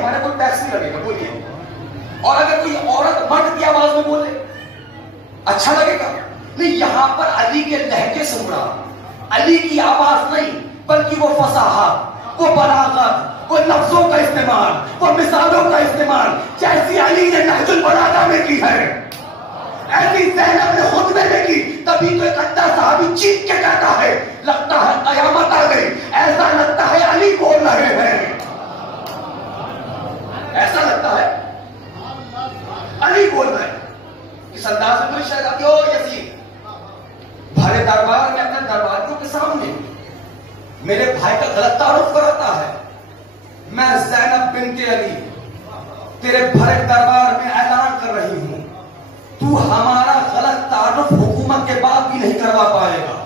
ہمارے کوئی ٹیکس نہیں لگے گا، بولیے. اور اگر کوئی عورت مرد کی آواز میں بولے اچھا لگے گا؟ نہیں، یہاں پر علی کے لہجے سے مراد علی کی آواز نہیں، بلکہ وہ فصاحت، وہ بلاغت، وہ لفظوں کا استعمال، وہ مثالوں کا استعمال جیسی علی نے نہج البلاغہ میں کی ہے، ایسی زینب نے خطبے میں کی. تبھی تو ایک اندھا صحابی چیخ کے کہتا ہے لگتا ہے قیامت آ گئی، ایسا لگتا ہے علی بول رہے ہیں، ایسا لگتا ہے علی بول رہے ہیں. اس انداز میں کوئی شاید آتی ہو یزید بھرے دربار میں اپنے درباریوں کے سامنے میرے بھائی کا غلط تعارف کراتا ہے. میں زینب بنت علی تیرے بھرے دربار میں اعلان کر رہی ہوں، تو ہمارا غلط تعارف حکومت کے بعد بھی نہیں کروا پائے گا.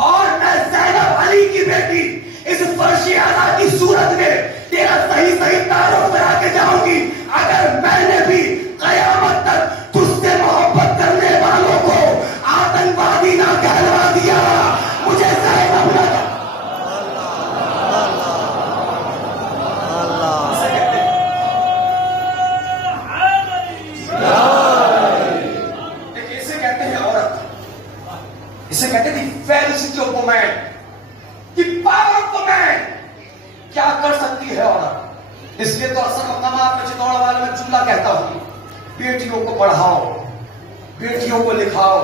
اور میں زینب علی کی بیٹی اس فرش اعلیٰ کی صورت میں تیرا صحیح تعارف کرا کے جاؤں گی. اگر میں نے بھی قیامت تک تجھ سے محبت کرنے والوں کو آتنکوادی نہ کہلوا دیا، مجھے زینب نہ اسے کہتے تھے felicity of women, the power of women. کیا کر سکتی ہے عورت؟ اس لیے تو اکثر مقامات میں چتوڑا والے میں جملہ کہتا ہوں، بیٹیوں کو پڑھاؤ، بیٹیوں کو لکھاؤ،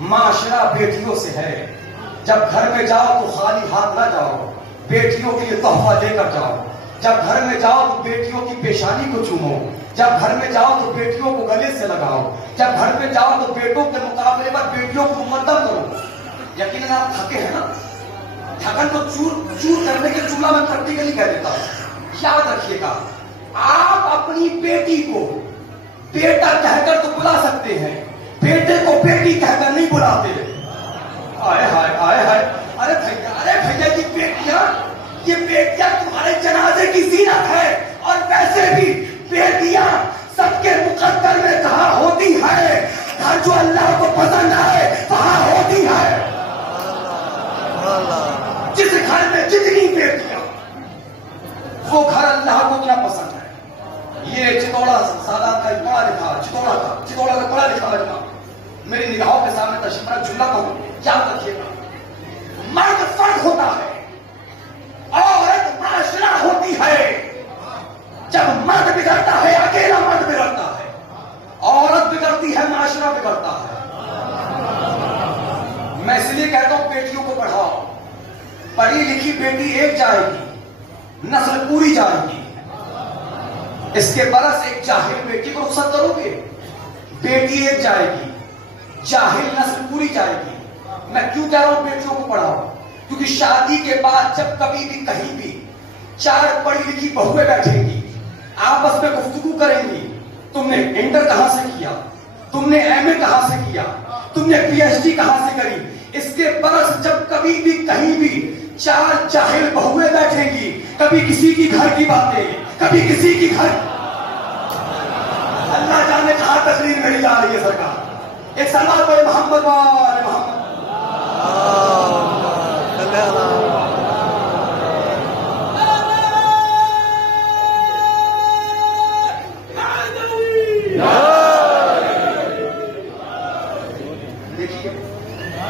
معاشرہ بیٹیوں سے ہے. جب گھر میں جاؤ تو خالی ہاتھ نہ جاؤ، بیٹیوں کے لیے تحفہ لے کر جاؤ. جب گھر میں جاؤ تو بیٹیوں کی پیشانی کو چومو، جب گھر میں جاؤ تو بیٹیوں کو گلے سے لگاؤ، جب گھر میں جاؤ تو بیٹوں کے مقابلے پر بیٹیوں کو مقدم کرو. یقیناً آپ تھکے ہیں نا، تھکن تو چور کرنے کے چولہا میں پریکٹیکلی کہہ دیتا ہوں. یاد رکھیے گا، آپ اپنی بیٹی کو بیٹا کہہ کر تو بلا سکتے ہیں، بیٹے کو بیٹی کہہ کر نہیں بلاتے. آئے ہائے آئے ہائے، ارے بھیا یہ بیٹیاں تمہارے جنازے کی زینت ہے. اور ویسے بھی بیٹیاں سب کے مقدر میں کہاں ہوتی ہے؟ گھر جو اللہ کو پسند ہے وہاں ہوتی ہے. جس گھر میں جتنی بیٹیاں، وہ گھر اللہ کو کیا پسند ہے. یہ چتوڑا سادات کا پڑھا لکھا چتوڑا کا پڑھا لکھا لڑکا میری نگاہوں کے سامنے تشریف رکھ، جملہ کہوں، یاد رکھیے گا، مرد فرد ہوتا ہے، عورت معاشرہ ہوتی ہے. جب مرد بگڑتا ہے اکیلا مرد بگڑتا ہے، عورت بگڑتی ہے معاشرہ بگڑتا ہے. میں اس لیے کہتا ہوں بیٹیوں کو پڑھاؤ. پڑھی لکھی بیٹی ایک جائے گی، نسل پوری جائے گی. اس کے برعکس ایک جاہل بیٹی کو رخصت کرو گے، بیٹی ایک جائے گی، جاہل نسل پوری جائے گی. میں کیوں کہہ رہا ہوں بیٹیوں کو پڑھاؤ؟ کیونکہ شادی کے بعد جب کبھی بھی کہیں بھی چار پڑھی لکھی بہویں بیٹھیں گی، آپس میں گفتگو کریں گی، تم نے انٹر کہاں سے کیا، تم نے ایم اے کہاں سے کیا، تم نے پی ایچ ڈی کہاں سے کری. اس کے برعکس جب کبھی بھی کہیں بھی چار جاہل بہویں بیٹھیں گی، کبھی کسی کی گھر کی باتیں، کبھی کسی کی گھر، اللہ جانے کہاں تقریر میری جا رہی ہے. سرکار ایک سلام پڑھے محمد وال محمد. دیکھیے،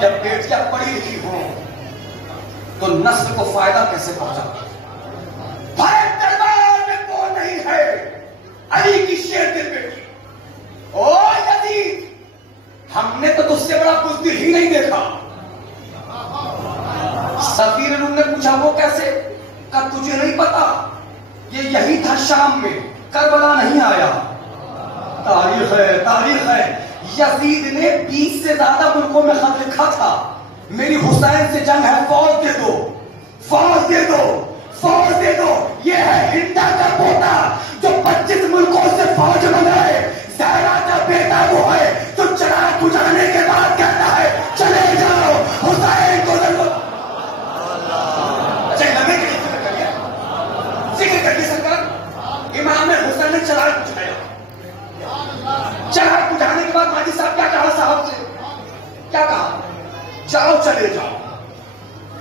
جب بیٹیاں پڑھی لکھی ہوں تو نسل کو فائدہ کیسے پہنچا. بھائی دربار میں کون نہیں ہے علی کی شیر دل بیٹی. او یزید، ہم نے تو تجھ سے بڑا بزدل ہی نہیں دیکھا. سفیر روم نے پوچھا وہ کیسے؟ کہ تجھے نہیں پتا، یہ یہی تھا شام میں، کربلا نہیں آیا. تاریخ ہے. یزید نے 20 سے زیادہ ملکوں میں خط لکھا تھا، میری حسین سے جنگ ہے، فوج دے دو، فوج دے دو، فوج دے دو. یہ ہے ہندا کا پوتا جو 25 ملکوں سے فوج منگائے. زہرا کا بیٹا وہ ہے جو چراغ بجھانے کے بعد کہتا ہے چلے جاؤ حسین کو ضرور. اچھا لگے کہ ذکر کریے سرکار، امام حسین نے چراغ بجھایا. چراغ بجھانے کے بعد ماجد صاحب کیا کہا صاحب سے؟ کیا کہا؟ جاؤ چلے جاؤ.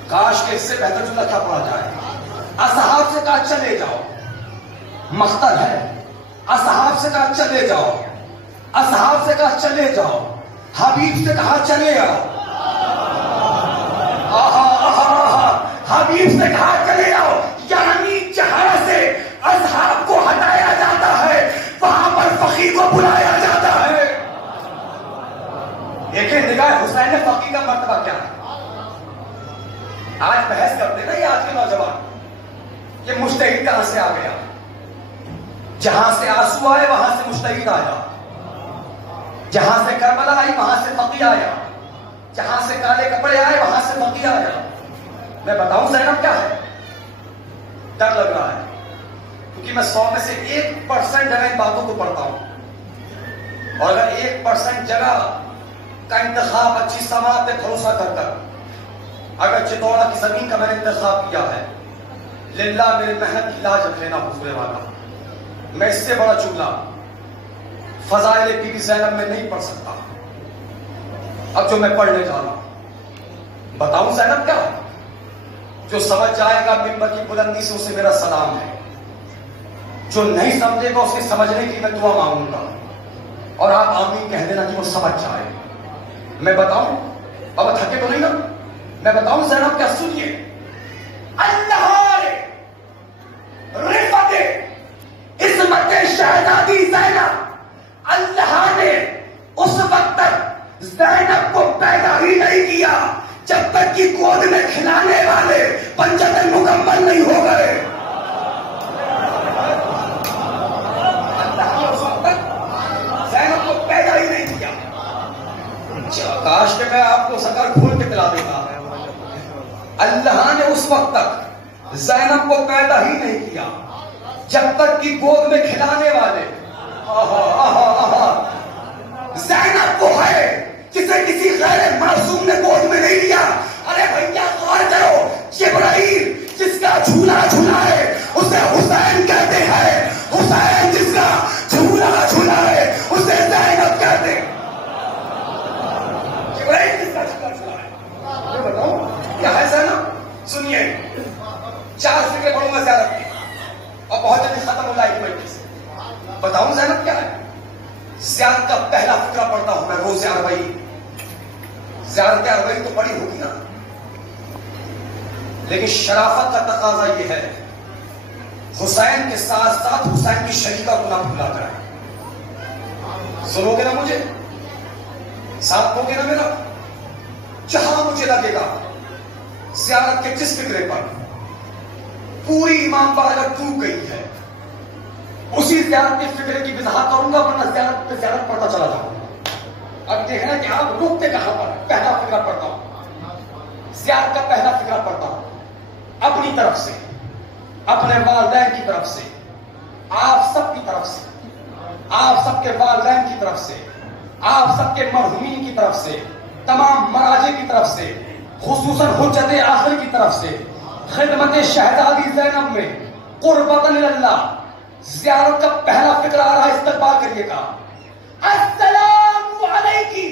کاش کہ اس سے بہتر جملہ کیا پڑھا جائے. اصحاب سے کہا چلے جاؤ. مقتل ہے. اصحاب سے کہا چلے جاؤ, اصحاب سے کہا چلے جاؤ, حبیب سے کہا چلے آؤ, حبیب سے کہا چلے آؤ. یعنی جہاں سے اصحاب کو ہٹایا جاتا ہے وہاں پر فقی کو بلایا جاتا ہے. دیکھیں نگاہ حسین فقی کا مرتبہ کیا ہے. آج بحث کرتے نا یہ آج کے نوجوان, یہ مجتہد کہاں سے آ گیا. جہاں سے آنسو آئے وہاں سے مجتہد آیا, جہاں سے کربلا آئی وہاں سے فقی آیا, جہاں سے کالے کپڑے آئے وہاں سے فقی آیا. میں بتاؤں زینب کیا ہے؟ ڈر لگ رہا ہے کیونکہ میں 100 میں سے 1% جگہ ان باتوں کو پڑھتا ہوں, اور اگر 1% جگہ کا انتخاب اچھی سماعت پہ بھروسہ کر کر اگر چتوڑا کی زمین کا میں نے انتخاب کیا ہے, للہ میرے محنت کی لاج رکھ لینا حضور والا. میں اس سے بڑا جملہ فضائل بی بی زینب میں نہیں پڑھ سکتا. اب جو میں پڑھنے جا رہا ہوں بتاؤں زینب کیا ہے؟ جو سمجھ جائے گا منبر کی بلندی سے اسے میرا سلام ہے, جو نہیں سمجھے گا اسے سمجھنے کی میں دعا مانگوں گا, اور آپ آمین کہہ دینا کہ وہ سمجھ جائے. میں بتاؤں, بابا تھکے تو نہیں نا, میں بتاؤں زینب کیا؟ سنیے. اللہ رفت عصمت شہزادی زینب, اللہ نے اس وقت تک زینب کو پیدا ہی نہیں کیا جب تک کہ گود میں کھلانے والے پنجتن مکمل نہیں ہو گئے. اللہ نے اس وقت تک زینب کو پیدا ہی نہیں کیا. کاش کہ میں آپ کو سکر کھول کے پلا دیتا. اللہ نے اس وقت تک زینب کو پیدا ہی نہیں کیا جب تک کہ گود میں کھلانے والے. زینب کو ہے جسے کسی غیر معصوم نے گود میں نہیں لیا. ارے بھیا غور کرو, جبرائیل جس کا جھولا جھولا ہے اسے حسین کہتے ہیں, حسین جس کا جھولا جھولا ہے اسے زینب کہتے ہیں. جبرائیل جس کا جھولا جھولا ہے. میں بتاؤں کیا ہے زینب؟ سنیے, 4 فکریں پڑھوں گا زیادہ کی اور بہت جلدی ختم ہو جائے گی. بتاؤں زینب کیا ہے؟ زیارت کا پہلا فکرہ پڑھتا ہوں میں روز اربعین. زیارت اربعین تو پڑھی ہوگی نا, لیکن شرافت کا تقاضا یہ ہے حسین کے ساتھ ساتھ حسین کی شریکہ کو نہ بھولا جائے. سنو گے نا مجھے, ساتھ ہو گے نا میرا. جہاں مجھے لگے گا زیارت کے جس فکرے پر پوری امام پر اگر ٹوٹ گئی ہے اسی زیارت کے فکرے کی وضاحت کروں گا, ورنہ زیارت پہ زیارت پڑھتا چلا جاؤں گا. اب دیکھنا کہ آپ رکتے کہاں پر. پہلا فکرہ پڑھتا ہوں, زیارت کا پہلا فکرہ پڑھتا ہوں اپنی طرف سے, اپنے والدین کی طرف سے, آپ سب کی طرف سے, آپ سب کے والدین کی طرف سے, آپ سب کے مرحومین کی طرف سے, تمام مراجع کی طرف سے, خصوصاً حجت آخر کی طرف سے, خدمت شہزادی زینب میں قربتاً اللہ. زیارت کا پہلا فکرہ آ رہا ہے, استقبال کریے گا. السلام علیکی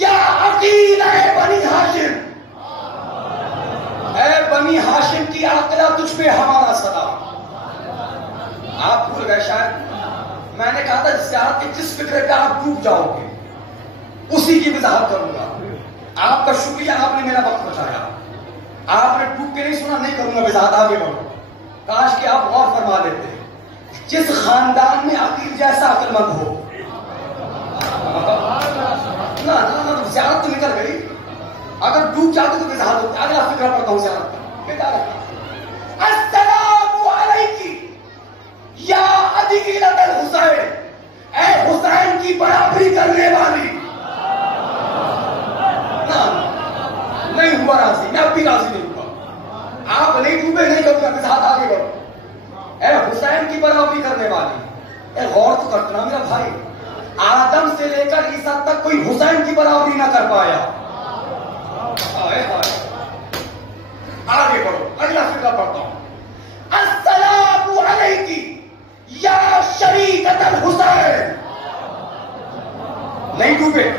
یا عقیل اے بنی ہاشم, اے بنی ہاشم کی عاقلہ تجھ پہ ہمارا سلام. آپ بھول گئے شاید, میں نے کہا تھا زیارت کے جس فکرے پہ آپ ڈوب جاؤ گے اسی کی وضاحت کروں گا. آپ کا شکریہ, آپ نے میرا وقت بچایا. آپ نے ڈوب کے نہیں سنا, نہیں کروں گا وضاحت, آگے بڑھو. کاش کہ آپ غور فرما لیتے. جس خاندان میں عقیل جیسا عقل مند ہو, زیارت تو نکل گئی, اگر ڈوب جاتے تو وضاحت ہوتی. اگلا فکرہ پڑھتا ہوں زیارت کا. السلام علیکی یا عدیلۃ الحسین, اے حسین کی برابری کرنے والی. نہیں ہوا راضی, میں اب بھی راضی نہیں ہوا. آپ نہیں ڈوبے, نہیں کروں گا وضاحت, آگے بڑھو. اے حسین کی برابری کرنے والی. اے غور تو کرنا میرا بھائی, آدم سے لے کر عیسیٰ تک کوئی حسین کی برابری نہ کر پایا. آگے بڑھو, اگلا فکرہ پڑھتا ہوں. السلام علیکی یا شریکۃ الحسین. نہیں ڈوبے,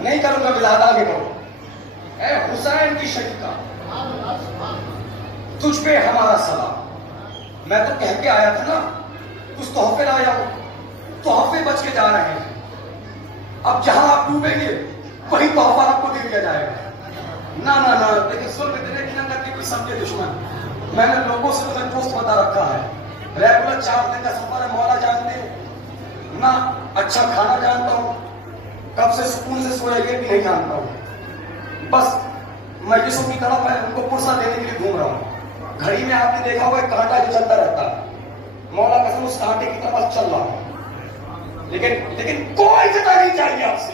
نہیں کروں گا وضاحت, آگے بڑھو. اے حسین کی شریکہ تجھ پہ ہمارا سلام. میں تو کہہ کے آیا تھا نا کچھ تحفے لایا ہو، تحفے بچ کے جا رہے ہیں. اب جہاں آپ ڈوبیں گے وہی تحفہ آپ کو دے دیا جائے گا. نہ لیکن سن کے دینے کی نہ کرتی کوئی سمجھے دشمن. میں نے لوگوں سے تمہیں دوست بتا رکھا ہے. ریگولر 4 دن کا سفر ہے، مولا جانتے ہو نہ اچھا کھانا جانتا ہوں، کب سے سکون سے سویا یہ بھی نہیں جانتا ہوں. بس مجلسوں کی طرف ہے ان کو پرسہ دینے کے لیے گھوم رہا ہوں. گھڑی میں آپ نے دیکھا ہوگا ایک کانٹا جو چلتا رہتا ہے، مولا قسم اس کانٹے کی طرف چل رہا ہوں. لیکن کوئی جزا نہیں چاہیے آپ سے.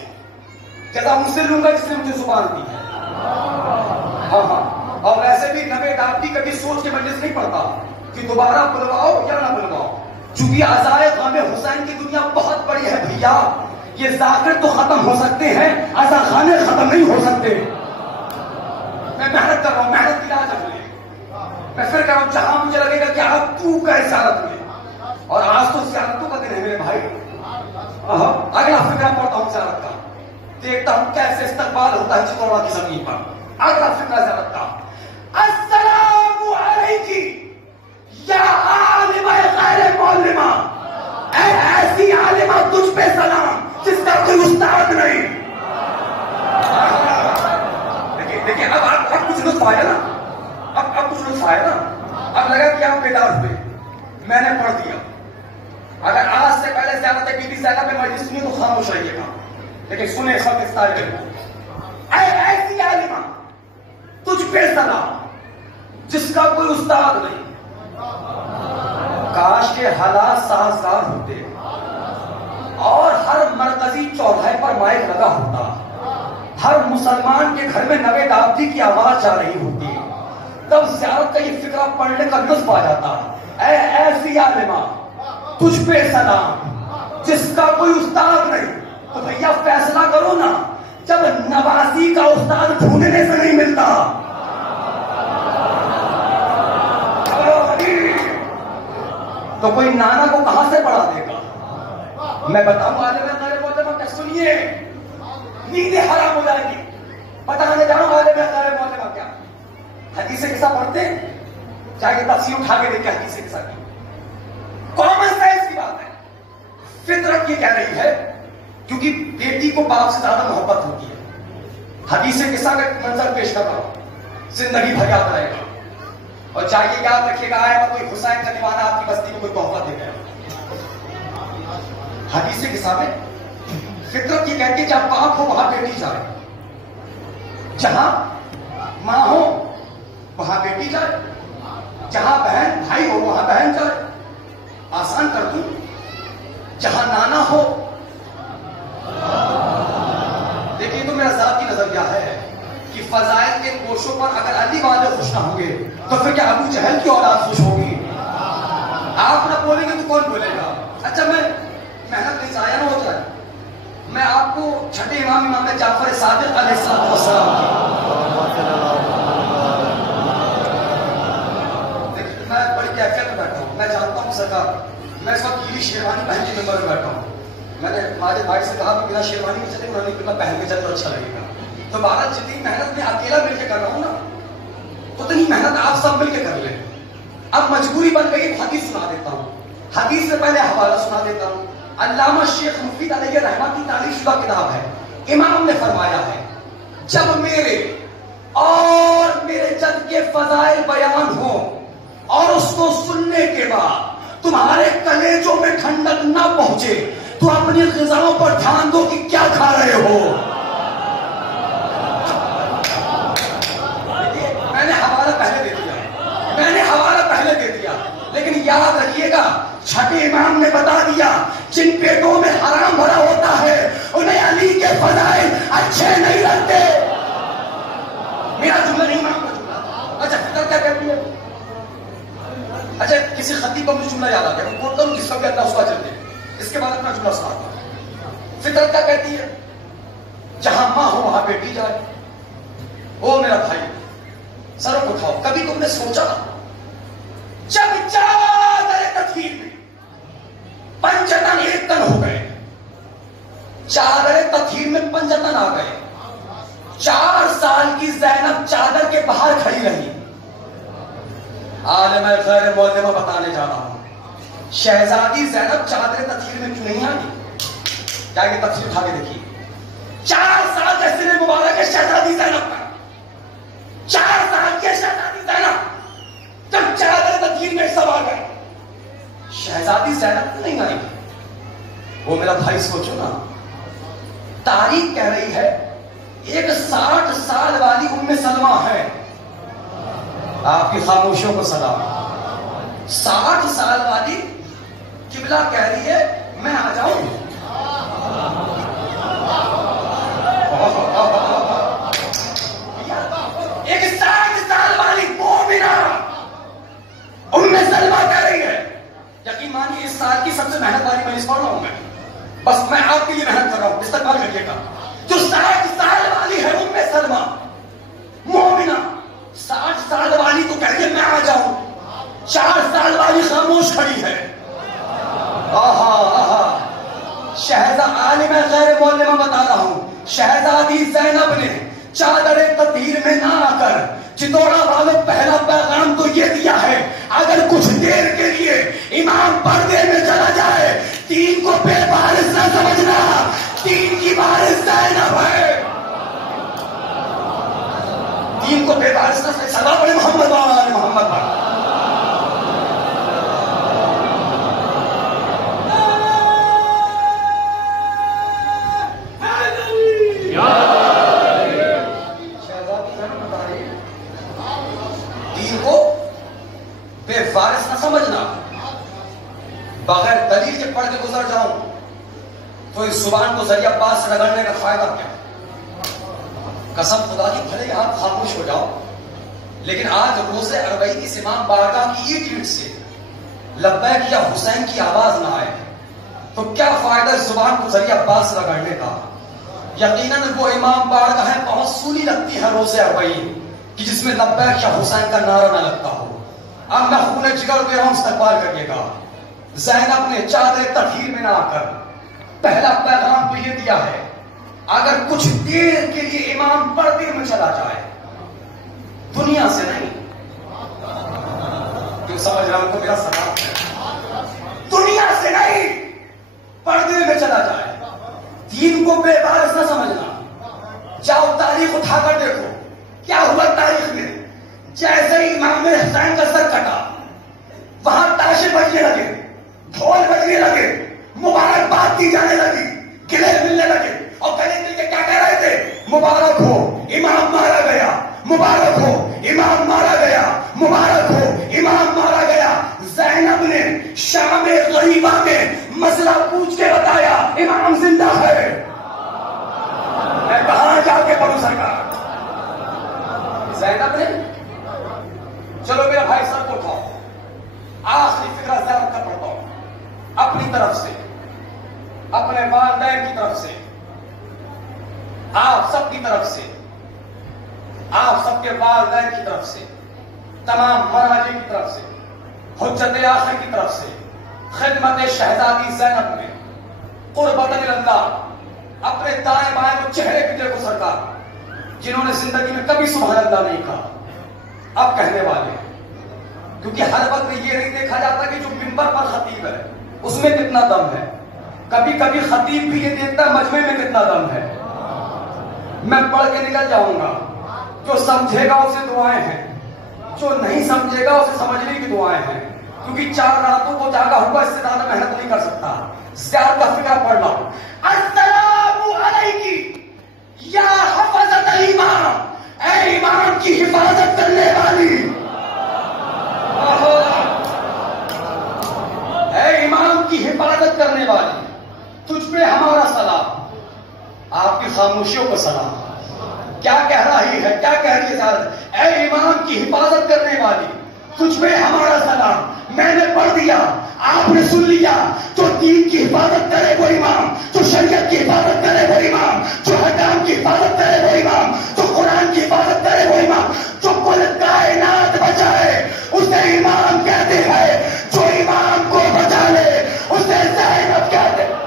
جزا مجھ سے لوں گا جس نے مجھے زبان دی ہے. ہاں. اور ویسے بھی نوے ڈاکٹی کبھی سوچ کے مجلس نہیں پڑتا کہ دوبارہ بلواؤ یا نہ بلواؤ، چونکہ عزائے غم حسین کی دنیا بہت بڑی ہے بھیا. یہ ذاکر تو ختم ہو سکتے ہیں، عزا خانے ختم نہیں ہو سکتے. میں محنت کر رہا ہوں، محنت کی علاج ہے. میں پھر کہہ رہا ہوں جہاں مجھے لگے گا کہ آپ تو کا زیارت میں، اور آج تو زیارتوں کا دن ہے میرے بھائی. اگلا فکرہ پڑھتا ہوں زیارت کا، دیکھتا ہوں کیسے استقبال ہوتا ہے چتورا کی زمین پر. اگلا فکرہ زیارت کا. السلام علیکی یا عالمہ غیر معلمہ، اے ایسی عالمہ تجھ پہ سلام جس کا کوئی استاد نہیں. دیکھیں اب کچھ لطف آیا نا، اب کچھ لطف آیا نا. اب لگا کہ آپ بیدار ہوئے، میں نے پڑھ دیا. اگر آج سے پہلے زیادت بی بی زینب میں مجلس نہیں تو خاموش رہیے گا. لیکن سنیں سب اس طالب علم، اے ایسی عالمہ تجھ پہ سلام جس کا کوئی استاد نہیں. کاش کے حالات سازگار ہوتے اور ہر مرکزی چوراہے پر مائک لگا ہوتا، ہر مسلمان کے گھر میں نوے دابتی کی آواز جا رہی ہوتی، تب زیارت کا یہ فکرہ پڑھنے کا لطف آ جاتا. اے ایسی عالمہ تجھ پہ سلام جس کا کوئی استاد نہیں. تو بھیا فیصلہ کرو نا، جب نواسی کا استاد ڈھونڈنے سے نہیں ملتا تو کوئی نانا کو کہاں سے پڑھا دے گا. میں بتاؤں عالم غیر معلمہ کیا، سنیے نیندیں حرام ہو جائیں گی. بتانے جاؤں عالم غیر معلمہ کیا. حدیث قصہ پڑھتے ہیں، چاہے تفسیر اٹھا کے دیکھیں حدیث قصہ کی. کامن سینس کی بات ہے. فطرت یہ کہہ رہی ہے کیونکہ بیٹی کو باپ سے زیادہ محبت ہوتی ہے. حدیث قصہ کا منظر پیش کر رہا ہوں، زندگی بھر یاد رہے گا. اور چاہیے یاد رکھیے گا آئے کوئی حسین کا دیوانہ آپ کی بستی کو کوئی تحفہ دے گیا. حدیث قصہ میں فطرت یہ کہتی ہے جہاں باپ ہو وہاں بیٹی جائے، جہاں ماں ہو وہاں بیٹی جائے، جہاں بہن بھائی ہو وہاں بہن جائے. آسان کر دوں، جہاں نانا ہو. دیکھیے تو میرا ذاتی نظریہ ہے کہ فضائل کے گوشوں پر اگر علی والے خوش نہ ہوں گے تو پھر کیا ابو جہل کی اولاد خوش ہوگی؟ آپ نہ بولیں گے تو کون بولے گا؟ اچھا میں محنت نہیں ضائع نہ ہو جائے، میں آپ کو چھٹے امام جعفر صادق علیہ السلام کی میں بڑی کیفیت میں بیٹھا ہوں. میں جانتا ہوں سرکار میں اس وقت گیلی شیروانی پہن کے ممبر میں بیٹھا ہوں. میں نے ماجد بھائی سے کہا کہ بنا شیروانی میں چلے انہوں نے کہا پہن کے چلے تو اچھا لگے گا. تو بھارت جتنی محنت میں اکیلا مل کے کر رہا ہوں نا اتنی محنت آپ سب مل کے کر لیں. اب مجبوری بن گئی حدیث سنا دیتا ہوں. حدیث سے پہلے حوالہ سنا دیتا ہوں. علامہ شیخ مفید علیہ رحمہ کی تعریف شدہ کتاب ہے. امام نے فرمایا ہے جب میرے اور میرے جد کے فضائل بیان ہوں اور اس کو سننے کے بعد تمہارے کلیجوں میں ٹھنڈک نہ پہنچے تو اپنی غذاؤں پر دھیان دو کہ کیا کھا رہے ہو. میں نے حوالہ پہلے دے دیا لیکن یاد رکھیے گا چھٹے امام نے بتا دیا جن پیٹوں میں حرام بھرا ہوتا ہے انہیں علی کے فضائل اچھے نہیں لگتے. میرا جملہ نہیں امام کا جملہ. اچھا فطرت کیا کہتی ہے؟ اچھا کسی خطیب کو مجھے جملہ یاد آ گیا میں بولتا ہوں جس کا بھی اللہ اس کا چلتے ہیں. اس کے بعد اپنا جملہ سناتا ہوں. فطرت کیا کہتی ہے؟ جہاں ماں ہو وہاں بیٹی جائے. او میرا بھائی سر اٹھاؤ، کبھی تم نے سوچا جب چادر تطہیر میں پنجتن ایک تن ہو گئے، چادر تطہیر میں پنجتن آ گئے، 4 سال کی زینب چادر کے باہر کھڑی رہی. عالم غیر معلمہ بتانے جا رہا ہوں شہزادی زینب چادر تطہیر میں کیوں نہیں آئی؟ کیا یہ تفسیر اٹھا کے دیکھیے. 4 سال کا سن مبارک ہے شہزادی زینب کا. 4 سال کی شہزادی زینب جب چادر تطہیر میں سب آ گئے, شہزادی زینب کیوں نہیں آئی؟ وہ میرا بھائی سوچو نا, تاریخ کہہ رہی ہے ایک 60 سال والی ام سلمہ ہے. آپ کی خاموشیوں کو سلام. 60 سال والی قبلہ کہہ رہی ہے میں آ جاؤں. ایک 60 سال والی مومنہ ام سلمہ کہہ رہی ہے. یقین مانیے اس سال کی سب سے محنت والی مجلس پڑھ رہا ہوں میں, بس میں آپ کے لیے محنت کر رہا ہوں, استقبال کریے گا. جو 60 سال والی ہے ام سلمہ مومنہ, 60 سال والی تو کہہ رہی ہے میں آ جاؤں. 4 سال والی خاموش کھڑی ہے. آہا آہا, شہزادی عالم غیر معلمہ بتا رہا ہوں, شہزادی زینب نے چادر تطہیر میں نہ آ کر چتوڑا والوں پہلا پیغام تو یہ دیا ہے, اگر کچھ دیر کے لیے امام پردے میں چلا جائے دین کو بے وارث نہ سمجھنا, دین کی وارث زینب ہے. دین کو بے وارث نہ سمجھنا. سدا پڑے محمد وآل محمد پر. وارث نہ سمجھنا, بغیر دلیل کے پڑھ کے گزر جاؤں تو اس زبان کو ذریعہ پاس رگڑنے کا فائدہ کیا؟ قسم خدا کی بھلے ہی آپ خاموش ہو جاؤ, لیکن آج روز اربعین کی امام بارگاہ کی ایٹ ایٹ سے لبیک یا حسین کی آواز نہ آئے تو کیا فائدہ اس زبان کو ذریعہ پاس رگڑنے کا؟ یقیناً وہ امام بارگاہ موصولی لگتی ہے روز اربعین کہ جس میں لبیک یا حسین کا نعرہ نہ لگتا ہو. اب میں خون جگر دے رہا ہوں, استقبال کریے گا. زینب نے چادر تطہیر میں نہ آ کر پہلا پیغام تو یہ دیا ہے, اگر کچھ دیر کے لیے امام پردے میں چلا جائے, دنیا سے نہیں, جو سمجھ رہا ہوں کو میرا سلام ہے, دنیا سے نہیں پردے میں چلا جائے, دین کو بے وارث نہ سمجھنا. جاؤ تاریخ اٹھا کر دیکھو کیا ہوا تاریخ میں. جیسے ہی امام حسین کا سر کٹا وہاں تاشے بجنے لگے, ڈھول بجنے لگے, مبارکباد دی جانے لگی, گلے ملنے لگے, اور گلے مل کے کیا کہہ رہے تھے؟ مبارک ہو امام مارا گیا, مبارک ہو امام مارا گیا, مبارک ہو امام مارا گیا. زینب نے شام غریبہ میں مسئلہ پوچھ کے بتایا امام زندہ ہے. میں کہاں جا کے پڑھوں سرکار؟ زینب نے, چلو میرا بھائی سر کو اٹھاؤ, آخری فکرہ زینب کا پڑھتا ہوں اپنی طرف سے, اپنے والدین کی طرف سے, آپ سب کی طرف سے, آپ سب کے والدین کی طرف سے, تمام مراجع کی طرف سے, حجت آخر کی طرف سے, خدمت شہزادی زینب میں قربت اللہ. اپنے دائیں بائیں کو چہرے پہ دیکھو سرکار, جنہوں نے زندگی میں کبھی سبحان اللہ نہیں کہا اب کہنے والے ہیں, کیونکہ ہر وقت یہ نہیں دیکھا جاتا کہ جو منبر پر خطیب ہے اس میں کتنا دم ہے, کبھی کبھی خطیب بھی یہ دیکھتا ہے مجمع میں کتنا دم ہے. میں پڑھ کے نکل جاؤں گا, جو سمجھے گا اسے دعائیں ہیں, جو نہیں سمجھے گا اسے سمجھنے کی دعائیں ہیں, کیونکہ 4 راتوں کو جاگا ہوا اس سے زیادہ محنت نہیں کر سکتا. زیادہ فکر پڑھ رہا ہوں. السلام علیکم یا حفظت الامام, اے امام کی حفاظت کرنے والی, اے امام کی حفاظت کرنے والی, تجھ پہ ہمارا سلام. آپ کی خاموشیوں کو سلام. کیا کہہ رہی ہے, کیا کہہ رہی ہے؟ اے امام کی حفاظت کرنے والی, تجھ پہ ہمارا سلام. میں نے پڑھ دیا, آپ نے سن لیا. جو دین کی حفاظت کرے وہ امام, جو شریعت کی حفاظت کرے وہ امام, جو حکام کی حفاظت کرے وہ امام, جو قرآن کی حفاظت کرے وہ امام, جو کل کائنات بچائے اسے امام کہتے ہیں. جو امام کو بچا لے اسے زینب کہتے ہیں.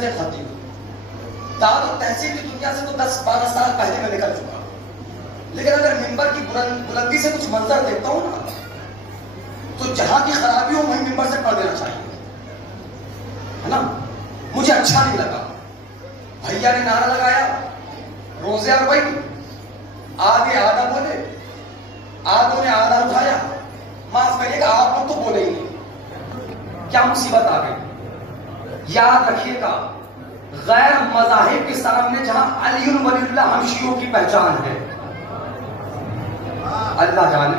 کیسٹیں کھاتی ہوں. داد و تحصیل کی دنیا سے تو 10-12 سال پہلے میں نکل چکا. لیکن اگر ممبر کی بلندی سے کچھ منظر دیکھتا ہوں نا تو جہاں کی خرابی ہو وہیں ممبر سے پڑھ دینا چاہیے, ہے نا. مجھے اچھا نہیں لگا. بھیا نے نعرہ لگایا روزے اور بھائی آگے آدھا بولے, آدھوں نے آدھا اٹھایا. معاف کریے گا آپ لوگ تو بولے ہی نہیں. کیا مصیبت آ گئی. یاد رکھیے گا غیر مذاہب کے سامنے جہاں علی ولی اللہ ہم شیعوں کی پہچان ہے, اللہ جانے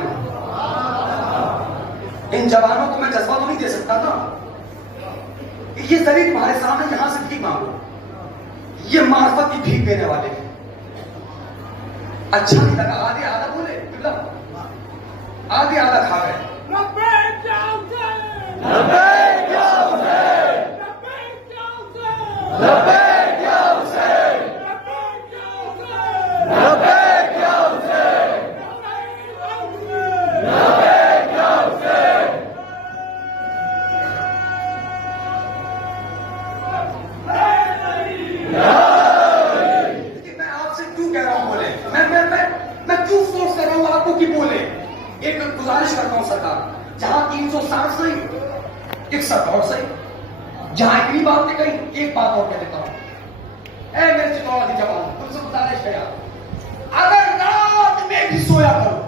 ان جوانوں کو میں جذبہ تو نہیں دے سکتا تھا. یہ ذریعہ تمہارے سامنے یہاں سے بھیک مانگو, یہ معرفت کی بھیک دینے والے ہیں. اچھا نہیں لگا آدھے آدھا بولے, آدھے آدھا کھا گئے. ایک گزارش کرتا ہوں سرکار, جہاں 360 صحیح 160 صحیح, جہاں اتنی بات کہیں ایک بات اور کہہ دیتا ہوں. اے میرے چتورا کی جوان, تم سے گزارش ہے اگر رات میں بھی سویا کرو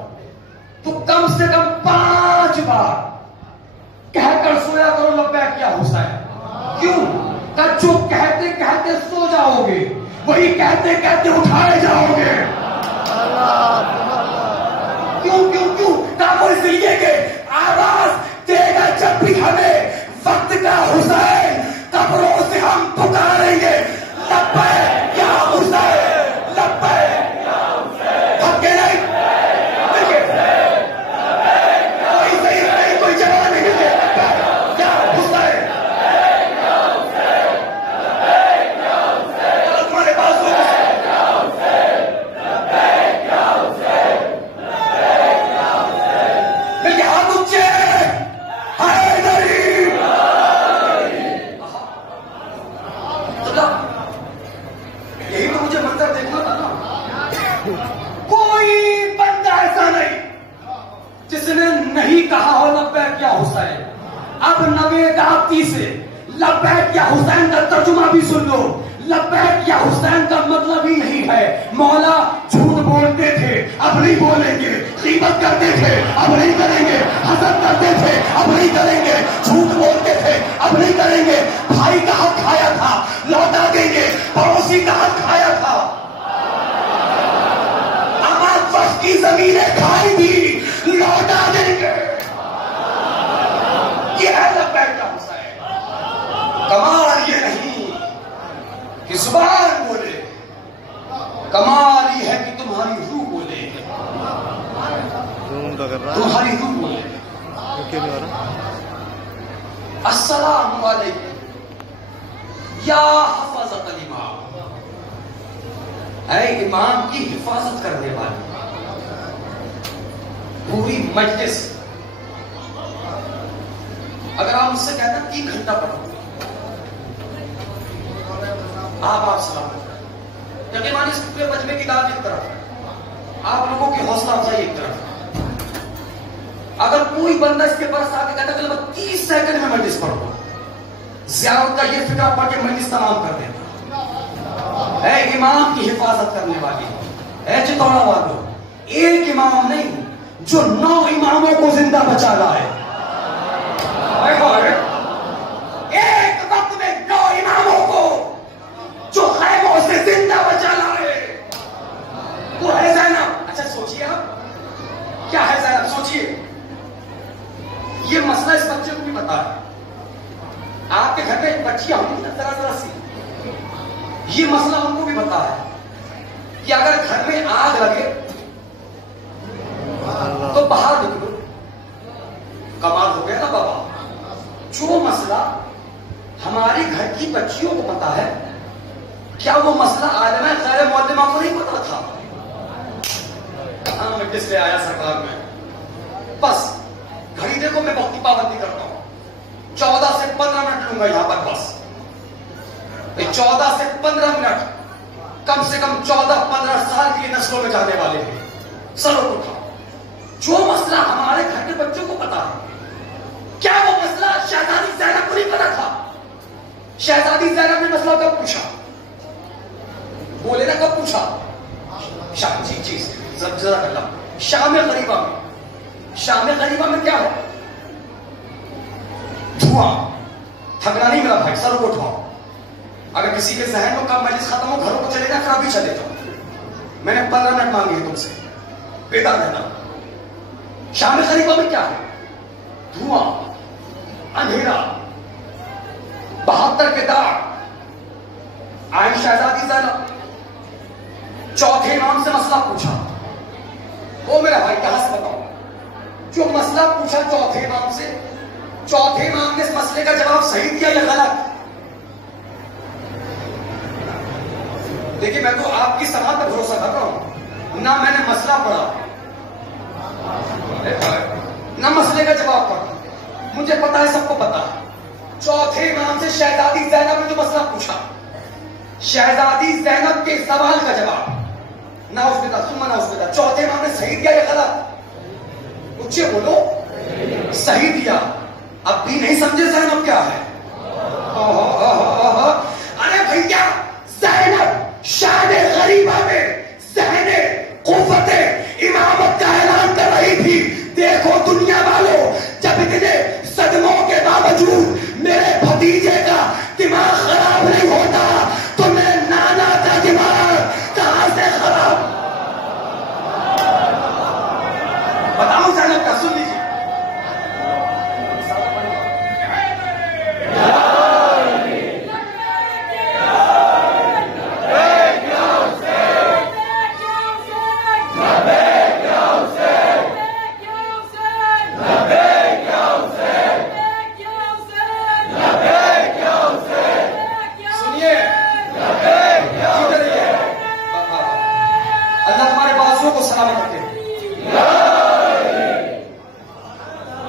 تو کم سے کم 5 بار کہہ کر سویا کرو لبیک یا حسین. کیوں کہ جو کہتے کہتے سو جاؤ گے وہی کہتے کہتے اٹھائے جاؤ گے. کیوں کیوں کیوں کاموں اس لیے کہ آواز دے گا جب بھی ہمیں وقت کا حسین, قبروں سے ہم پکاریں گے لبیک یا حسین, لبیک یا حسین. ہم کہہ رہے کوئی صحیح نہیں, کوئی جواب نہیں ملے یا حسین, تمہارے پاس نہیں کہا ہو لبیک یا حسین. اب نوید آپتی سے لبیک یا حسین کا ترجمہ بھی سن لو. لبیک یا حسین کا مطلب ہی یہی ہے مولا جھوٹ بولتے تھے اب نہیں بولیں گے, غیبت کرتے تھے اب نہیں کریں گے, حسد کرتے تھے اب نہیں کریں گے, جھوٹ بولتے تھے اب نہیں کریں گے, بھائی کا حق کھایا تھا لوٹا دیں گے, پڑوسی کا حق کھایا تھا آباد وقت کی زمینیں کھائی تھی لوٹا دیں گے. یہ ہے لبیک یا حسین. کمال یہ نہیں کہ زبان بولے, کمال یہ ہے کہ تمہاری روح بولے, تمہاری روح بولے. السلام علیکم یا حفظت الامام, اے امام کی حفاظت کرنے والی. پوری مجلس اگر آپ مجھ سے کہتے ہیں 3 گھنٹہ پڑھو, آپ سلام یقین مانی اس پورے مجمع کی دعوت ایک طرف, آپ لوگوں کی حوصلہ افزائی ایک طرف. اگر کوئی بندہ اس کے برس آ کے کہتا ہے کہ 30 سیکنڈ میں مجلس پڑھو, زیارت کا یہ فکر پڑھ کے مجلس تمام کر دیتا. اے امام کی حفاظت کرنے والی, اے چتورا والو, ایک امام نہیں جو 9 اماموں کو زندہ بچا لائے. ایک وقت میں 9 اماموں کو جو خیموں سے زندہ بچا لائے. وہ ہے زینب. اچھا سوچیے آپ کیا ہے زینب, سوچیے. یہ مسئلہ اس بچے کو بھی پتا ہے. آپ کے گھر میں بچیاں ہوں نا ذرا ذرا سی, یہ مسئلہ ان کو بھی پتا ہے کہ اگر گھر میں آگ لگے تو باہر نکلو. کمال ہو گیا نا بابا. جو مسئلہ ہماری گھر کی بچیوں کو پتا ہے کیا وہ مسئلہ عالم غیر معلمہ کو نہیں پتا تھا؟ ہاں میں کس لے آیا سرکار میں. بس گھڑی دیکھو, میں وقت کی پابندی کرتا ہوں, 14 سے 15 منٹ لوں گا یہاں پر بس. 14 سے 15 منٹ کم سے کم 14-15 سال کی نسلوں میں جانے والے ہیں. سروں کو اٹھاؤ. جو مسئلہ ہمارے گھر کے بچوں کو پتا ہے, کیا وہ مسئلہ شہزادی زینب کو نہیں پتا تھا؟ شہزادی زینب نے مسئلہ کب پوچھا؟ بولے نا کب پوچھا؟ شام غریبہ میں. شام غریبہ میں کیا ہے؟ دھواں. تھکنا نہیں میرا بھائی, سر کو اٹھاؤ. اگر کسی کے ذہن میں کام مجلس ختم ہو گھروں کو چلے جا, پھر ابھی چلے جاؤ. میں نے 15 منٹ مانگی ہے تم سے, بیدار رہنا. شام غریبہ میں کیا ہے؟ دھواں, اندھیرا, 72 کے داغ. آئیں شہزادی زینب, چوتھے امام سے مسئلہ پوچھا. وہ میرا بھائی کہاں سے بتاؤں؟ جو مسئلہ پوچھا چوتھے امام سے, چوتھے امام نے اس مسئلے کا جواب صحیح دیا یا غلط؟ دیکھیے میں تو آپ کی سماعت پر بھروسہ کر رہا ہوں, نہ میں نے مسئلہ پڑھا نہ مسئلے کا جواب پڑھا. مجھے پتا ہے, سب کو پتا ہے. چوتھے امام سے شہزادی زینب نے جو مسئلہ پوچھا, شہزادی زینب کے سوال کا جواب چوتھے امام نے صحیح دیا یا غلط؟ اچھے بولو. صحیح دیا. اب بھی نہیں سمجھے زینب کیا ہے؟ ارے بھیا, زینب شان غریبہ میں ذہن قوت امامت کا اعلان کر رہی تھی. دیکھو دنیا والوں, جب اتنے صدموں کے باوجود میرے بھتیجے کا دماغ خراب نہیں ہوتا تو میرے نانا کا دماغ کہاں سے خراب؟ بتاؤں زینب کا, سن لیجیے.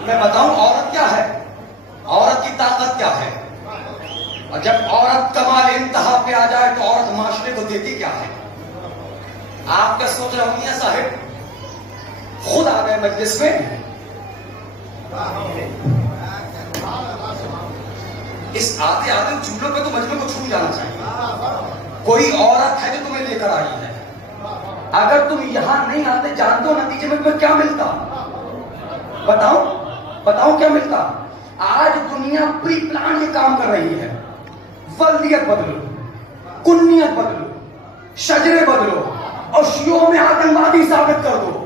میں بتاؤں عورت کیا ہے, عورت کی طاقت کیا ہے, اور جب عورت کمال انتہا پہ آ جائے تو عورت معاشرے کو دیتی کیا ہے. آپ کیا سوچ رہے ہوں میاں صاحب, خود آ گئے مجلس میں, اس آتے آتے جملوں پہ تو مجمع کو چھوٹ جانا چاہیے. کوئی عورت ہے جو تمہیں لے کر آئی ہے, اگر تم یہاں نہیں آتے جان دو نتیجے میں تمہیں کیا ملتا؟ بتاؤ کیا ملتا؟ آج دنیا پری پلان یہ کام کر رہی ہے. ولدیت بدلو, کنیت بدلو, شجرے بدلو, اور شیعوں میں آتنکوادی ثابت کر دو.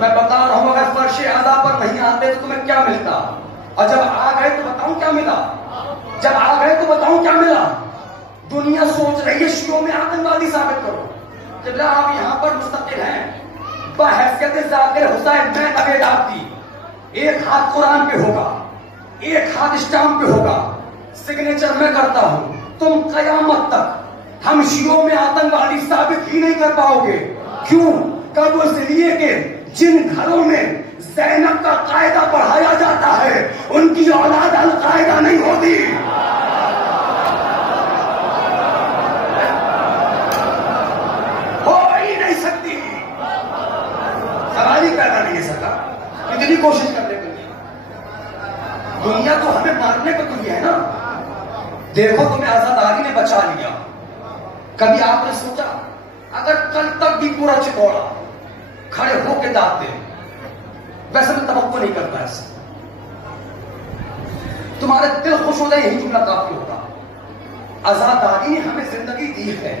میں بتا رہا ہوں, اگر فرش اعضاء پر نہیں آتے تو تمہیں کیا ملتا, اور جب آ گئے تو بتاؤں کیا ملا. جب آ گئے تو بتاؤں کیا ملا. دنیا سوچ رہی ہے شیعوں میں آتنکوادی ثابت کرو. جب آپ یہاں پر مستقل ہیں بحیثیت ذاکر حسین, میں ابے داد کی, ایک ہاتھ قرآن پہ ہوگا, ایک ہاتھ اسٹامپ پہ ہوگا, سگنیچر میں کرتا ہوں. تم قیامت تک ہم شیعوں میں آتنکوادی ثابت ہی نہیں کر پاؤ گے. کیوں؟ کب اس لیے کہ جن گھروں میں زینب کا قاعدہ پڑھایا جاتا ہے ان کی اولاد القاعدہ نہیں ہوتی. ہو ہی نہیں سکتی. سوال ہی پیدا نہیں ہے سکا, اتنی کوشش کرنے کے لیے. دنیا تو ہمیں مارنے کو تھی ہے نا. دیکھو تمہیں آزاداری نے بچا لیا. کبھی آپ نے سوچا اگر کل تک بھی پورا چکوڑا کھڑے ہو کے داد دے؟ ویسے میں توقع نہیں کرتا ایسا. تمہارے دل خوش ہو جائے یہی جملہ کافی ہوگا. آزاداری نے ہمیں زندگی دی ہے.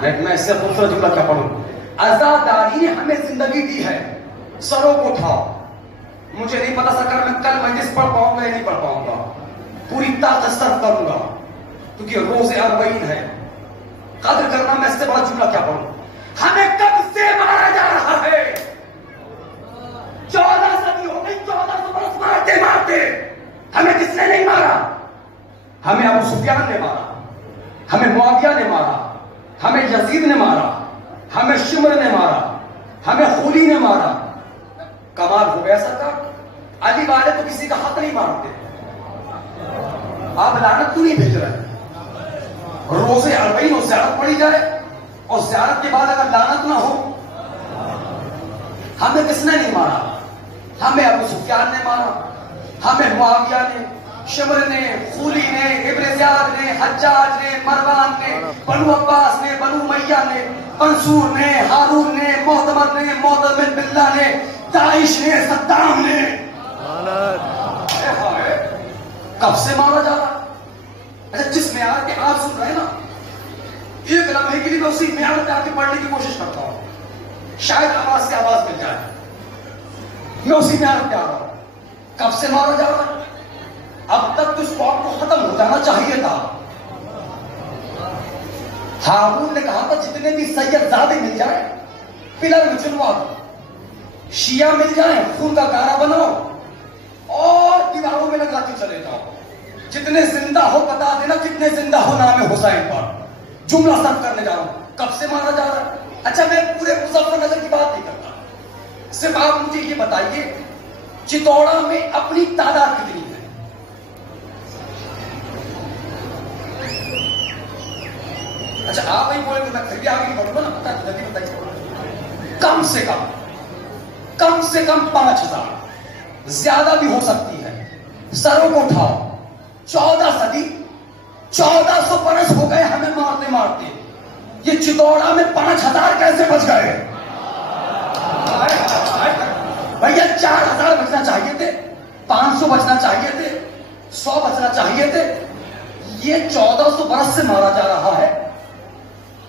میں اس سے خوبصورت جملہ کیا پڑھوں. آزاداری نے ہمیں زندگی دی ہے. سروں کو اٹھاؤ. مجھے نہیں پتا سکر میں کل مجلس پڑھ پاؤں گا یا نہیں پڑھ پاؤں گا. پوری طاقت صرف کروں گا کیونکہ روز 40 ہے. قدر کرنا. میں اس سے بڑا جملہ کیا پڑھوں. ہمیں کب سے مارا جا رہا ہے. 14 صدی ہو گئی, 1400 برس مارتے مارتے. ہمیں کس نے نہیں مارا؟ ہمیں ابو سفیان نے مارا, ہمیں معاویہ نے مارا, ہمیں یزید نے مارا, ہمیں شمر نے مارا, ہمیں خولی نے مارا. کمال ہو گیا سرکار. علی والے تو کسی کا حق نہیں مارتے. آپ لعنت کیوں نہیں بھیج رہے؟ روزے 40 اور زیارت پڑی جائے، اور زیارت کے بعد اگر لعنت نہ ہو. ہمیں کس نے نہیں مارا؟ ہمیں ابو سفیان نے مارا، ہمیں معاویہ نے، شمر نے، خولی نے، ابن زیاد نے، حجاج نے، مروان نے، بنو عباس نے، بنو امیہ نے، منصور نے، ہارون نے، معتمر نے، معتمر باللہ نے، داعش نے، صدام نے. کب سے مارا جا رہا؟ اچھا جس معیار کے آپ سن رہے ہیں نا، ایک لمحے کے لیے میں اسی معیار پہ آ کے پڑھنے کی کوشش کرتا ہوں، شاید آواز سے آواز مل جائے. میں اسی معیار پہ آ رہا ہوں. کب سے مارا جا رہا ہے؟ اب تک تو اس قوم کو ختم ہو جانا چاہیے تھا. ہارون نے کہا تھا جتنے بھی سید زادے مل جائیں پلر میں چنوا دو، شیعہ مل جائیں خون کا گارا بناؤ اور دیواروں میں لگاتے چلے جاؤ. جتنے زندہ ہو بتا دینا کتنے زندہ ہو نام حسین پر. جملہ سب کرنے جا رہا ہوں. کب سے مارا جا رہا ہے؟ اچھا میں پورے مظفر نگر کی بات نہیں کرتا، صرف آپ مجھے یہ بتائیے چتوڑا میں اپنی تعداد کتنی ہے؟ اچھا آپ نہیں بولے تو میں پھر بھی آگے بڑھوں گا نا. پتا جلدی بتائیے. کم سے کم 5000، زیادہ بھی ہو سکتی ہے. سروں کو اٹھاؤ. 14 صدی، 1400 برس ہو گئے ہمیں مارتے مارتے. یہ چتوڑا میں 5000 کیسے بچ گئے؟ بھیا 4000 بچنا چاہیے تھے، 500 بچنا چاہیے تھے، 100 بچنا چاہیے تھے. یہ 1400 برس سے مارا جا رہا ہے،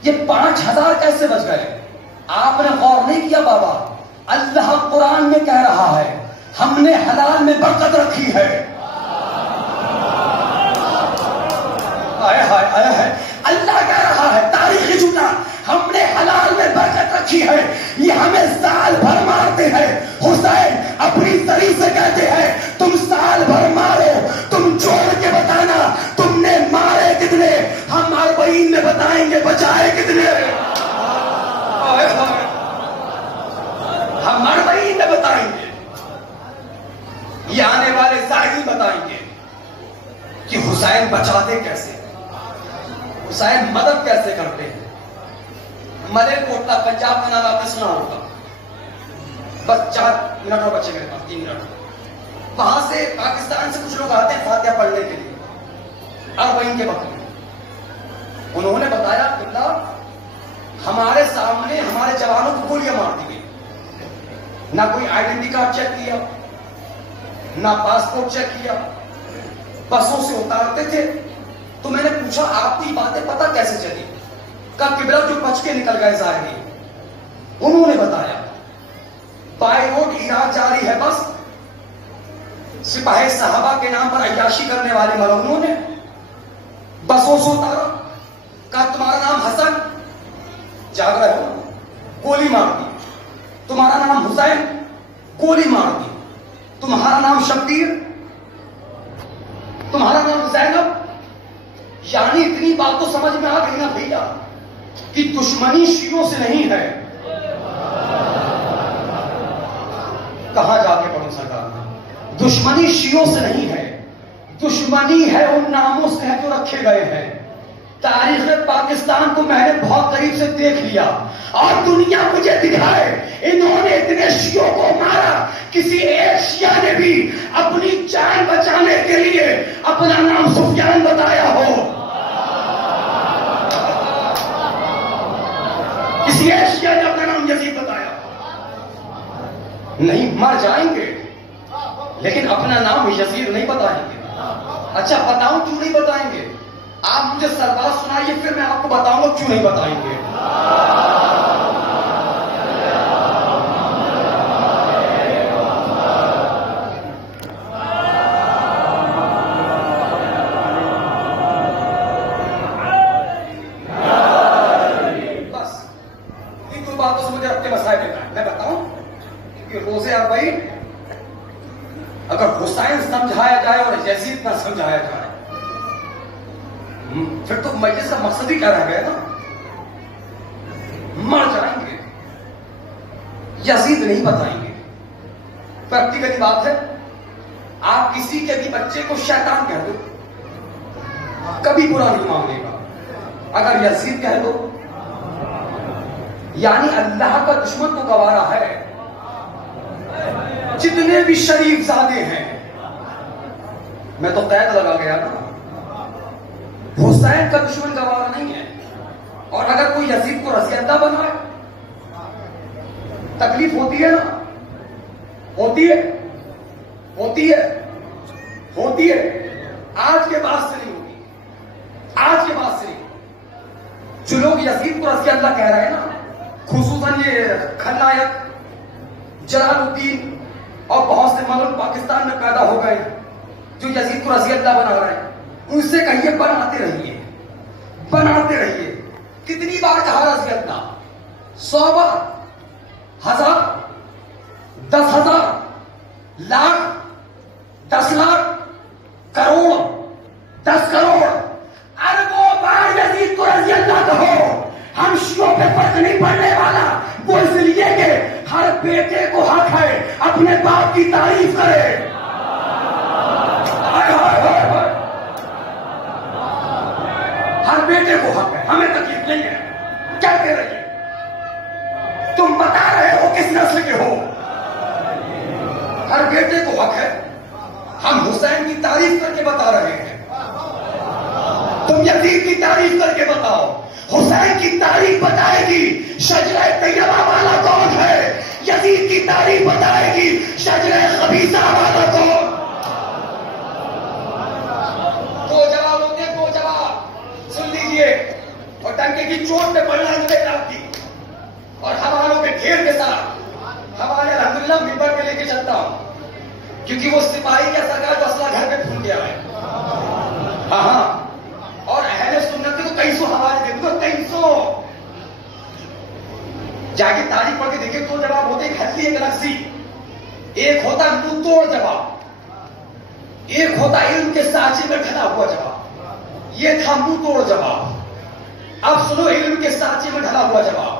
یہ 5000 کیسے بچ گئے؟ آپ نے غور نہیں کیا بابا؟ اللہ قرآن میں کہہ رہا ہے ہم نے حلال میں برکت رکھی ہے. اللہ کہہ رہا ہے تاریخی جملہ، ہم نے حلال میں برکت رکھی ہے. یہ ہمیں سال بھر مارتے ہیں. حسین اپنی سری سے کہتے ہیں تم سال بھر مارو، تم جوڑ کے بتانا تم نے مارے کتنے. ہم 40 میں بتائیں گے بچائے کتنے. ہم 40 میں بتائیں گے، یہ آنے والے ظاہری بتائیں گے کہ حسین بچاتے کیسے، حسین مدد کیسے کرتے ہیں. ملے کوٹلا پنجاب کا نام آپ نے سنا ہوگا. بس 4 منٹ اور بچے میرے پاس، 3 منٹ. وہاں سے پاکستان سے کچھ لوگ آتے ہیں فاتحہ پڑھنے کے لیے 40 کے وقت میں. انہوں نے بتایا کہ ہمارے سامنے ہمارے جوانوں کو گولیاں مار دی گئی، نہ کوئی آئیڈینٹی کارڈ چیک کیا، نہ پاسپورٹ چیک کیا، بسوں سے اتارتے تھے. تو میں نے پوچھا آپ کو یہ باتیں پتہ کیسے چلی؟ کہا قبلہ جو بچ کے نکل گئے ظاہری. انہوں نے بتایا بائی روڈ عراق جا رہی ہے بس، سپاہی صحابہ کے نام پر عیاشی کرنے والے ملعونوں نے بسوں سے اتارا. کہا تمہارا نام حسن، جاگ رہے ہو، گولی مار دی. تمہارا نام حسین، گولی مار دی. تمہارا نام شبیر، تمہارا نام زینب. یعنی اتنی بات تو سمجھ میں آ گئی نا بھیا کہ دشمنی شیعوں سے نہیں ہے. کہاں جا کے پڑھوں سرکار؟ دشمنی شیعوں سے نہیں ہے، دشمنی ہے ان ناموں سے جو رکھے گئے ہیں. تاریخ پاکستان کو میں نے بہت قریب سے دیکھ لیا اور دنیا مجھے دکھائے انہوں نے اتنے شیعوں کو مارا، کسی ایک شیعہ نے بھی اپنی جان بچانے کے لیے اپنا نام سفیان بتایا ہو؟ کسی ایک شیعہ نے اپنا نام یزید بتایا؟ نہیں. مر جائیں گے لیکن اپنا نام یزید نہیں بتائیں گے. اچھا بتاؤں کیوں نہیں بتائیں گے؟ آپ مجھے سربراہ سنائیے پھر میں آپ کو بتاؤں گا کیوں نہیں بتائیں گے. بس ان 2 باتوں سے مجھے اپنے مسائل بتائیں. میں بتاؤں کہ روزے 40 اگر حسین سمجھایا جائے اور یزید نہ سمجھایا جائے پھر تو مجلس کا مقصد ہی کیا رہ گیا نا. مر جائیں گے، یزید نہیں بتائیں گے. پریکٹیکلی بات ہے، آپ کسی کے بھی بچے کو شیطان کہہ دو، کبھی برا نہیں مانگے گا. اگر یزید کہہ دو یعنی اللہ کا دشمن تو گوارا ہے. جتنے بھی شریف زادے ہیں, میں تو قید لگا گیا نا, حسین کا دشمن گوارا نہیں ہے. اور اگر کوئی یزید کو رضی اللہ بنائے تکلیف ہوتی ہے نا, ہوتی ہے آج کے بعد سے نہیں ہوگی, آج کے بعد سے نہیں. جو لوگ یزید کو رضی اللہ کہہ رہے ہیں نا, خصوصاً یہ خلنائق جلال الدین اور بہت سے ملک پاکستان میں پیدا ہو گئے جو یزید کو رضی اللہ بنا رہے ہیں, ان سے کہیے بناتے رہیے. کتنی بار کہا رضی اللہ؟ 100 بار, 1000, 10,000, لاکھ, 10 لاکھ, کروڑ, 10 کروڑ, اربوں بار یزید کو رضی اللہ کہو. ہم شیعوں پہ فرق نہیں پڑنے والا. وہ اس لیے کہ ہر بیٹے کو حق ہے اپنے باپ کی تعریف کرے. ہر بیٹے کو حق ہے, ہمیں تکلیف نہیں ہے. کہتے رہیے. تم بتا رہے ہو کس نسل کے ہو. ہر بیٹے کو حق ہے. ہم حسین کی تعریف کر کے بتا رہے ہیں, تم یزید کی تعریف کر کے بتاؤ. حسین کی تعریف بتائے گی شجرہ طیبہ والا کون ہے, یزید کی تعریف بتائے گی شجرہ خبیثہ والا کون. دو جواب ہوتے, 2 جواب سن لیجئے, اور ٹنکے کی چوٹ پہ پڑنا نہیں آپ کی, اور حوالوں کے ڈھیر کے ساتھ. حوالے الحمدللہ ممبر پہ لے کے چلتا ہوں, کیونکہ وہ سپاہی کا سرکار جو اسلحہ گھر پہ بھول گیا ہے. ہاں, اور اہل سنت کو 300 حوالے دے دوں گا, 300. جا کے تاریخ پڑھ کے دیکھیں, 2 جواب ہوتے, ایک ہلکی ایک لفظی. ایک ہوتا منہ توڑ جواب, ایک ہوتا علم کے سانچے میں ڈھلا ہوا جواب. یہ تھا منہ توڑ جواب. اب سنو علم کے سانچے میں ڈھلا ہوا جواب.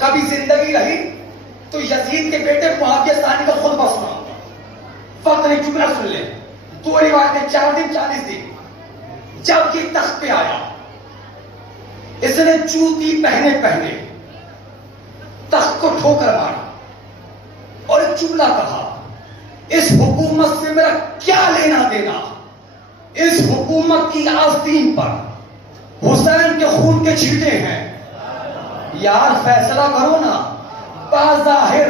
کبھی زندگی رہی تو یزید کے بیٹے معاویہ ثانی کا خطبہ سناؤں گا. فقط نہیں, جملہ سن لیں. 2 روایتیں, 4 دن 40 دن. جب یہ تخت پہ آیا, اس نے جوتی پہنے تخت کو ٹھوکر مارا اور ایک جملہ کہا, اس حکومت سے میرا کیا لینا دینا. اس حکومت کی آستین پر حسین کے خون کے چھینٹے ہیں. یار فیصلہ کرو نا. بظاہر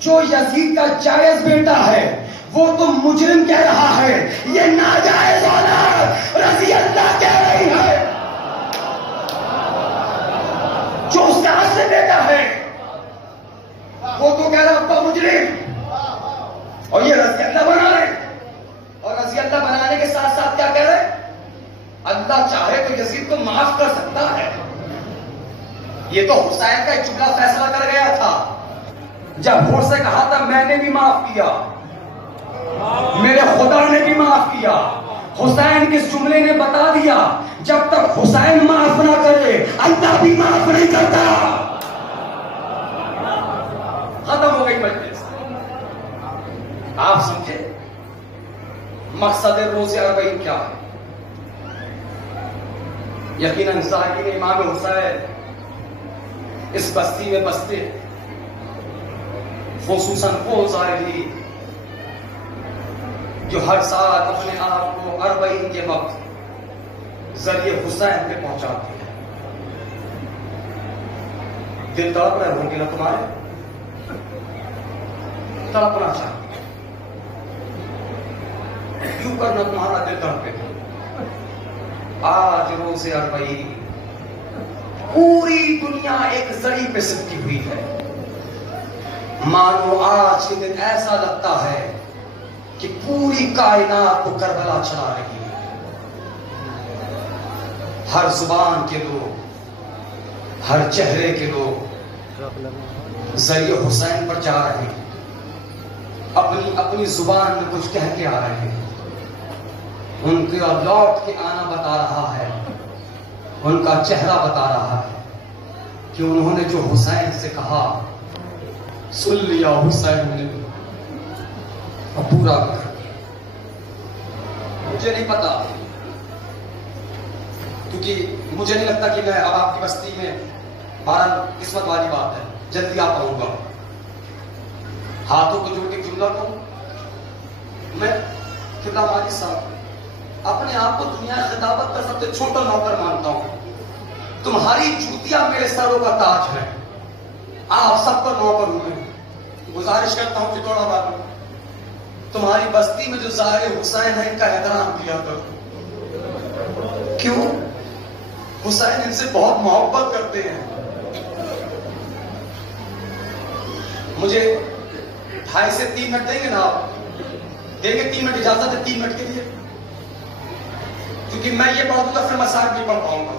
جو یزید کا جائز بیٹا ہے وہ تو مجرم کہہ رہا ہے, یہ ناجائز اولاد رضی اللہ کہہ رہی ہے. جو اس کا اصل بیٹا ہے وہ تو کہہ رہا ابا مجرم, اور یہ رضی اللہ بنا رہے. اور رضی اللہ بنانے کے ساتھ ساتھ کیا کہہ رہے, اللہ چاہے تو یزید کو معاف کر سکتا ہے. یہ تو حسین کا ایک جملہ فیصلہ کر گیا تھا. جب ہور سے کہا تھا میں نے بھی معاف کیا, میرے خدا نے بھی معاف کیا. حسین کس جملے نے بتا دیا, جب تک حسین معاف نہ کرے اللہ بھی معاف نہیں کرتا. ختم ہو گئی مجلس. آپ سمجھے مقصد روز اربعین کیا ہے؟ یقیناً صاحبین امام حسین اس بستی میں بستے, خصوصاً وہ ظاہرین جو ہر سال اپنے آپ کو اربعین کے وقت ذریعے حسین پہ پہنچاتے ہیں. دل تڑپ رہے ہوں گے نا تمہارے, تڑپنا چاہتے ہیں. کیوں کرنا تمہارا دل تڑپے؟ آج روز اربعین پوری دنیا ایک زری پہ سمٹی ہوئی ہے. مانو آج کے دن ایسا لگتا ہے کہ پوری کائنات کو کربلا چلا رہی ہے. ہر زبان کے لوگ, ہر چہرے کے لوگ ذریعے حسین پر جا رہے ہیں, اپنی اپنی زبان میں کچھ کہہ کے آ رہے ہیں. ان کا لوٹ کے آنا بتا رہا ہے, ان کا چہرہ بتا رہا ہے کہ انہوں نے جو حسین سے کہا سن لیا حسین نے اور پورا کر دیا. مجھے نہیں پتا کیونکہ مجھے نہیں لگتا کہ میں اب آپ کی بستی میں، بہرحال قسمت والی بات ہے، جلدی آ پاؤں گا. ہاتھوں کو جوڑ کے جملہ کہوں میں، قبلہ مالک صاحب اپنے آپ کو دنیا خطابت کا سب سے چھوٹا نوکر مانتا ہوں. تمہاری جوتیاں میرے سروں کا تاج ہے، آپ سب کا نوکر ہوں میں. گزارش کرتا ہوں چتوڑا والوں، تمہاری بستی میں جو ظاہر حسین ہے ان کا احترام کیا کرو. کیوں؟ حسین ان سے بہت محبت کرتے ہیں. مجھے 2.5 سے 3 منٹ دیں گے نا آپ؟ دیں گے 3 منٹ؟ اجازت ہے 3 منٹ کے لیے؟ کیونکہ میں یہ پڑھ دوں گا پھر مسائل نہیں پڑھ پاؤں گا.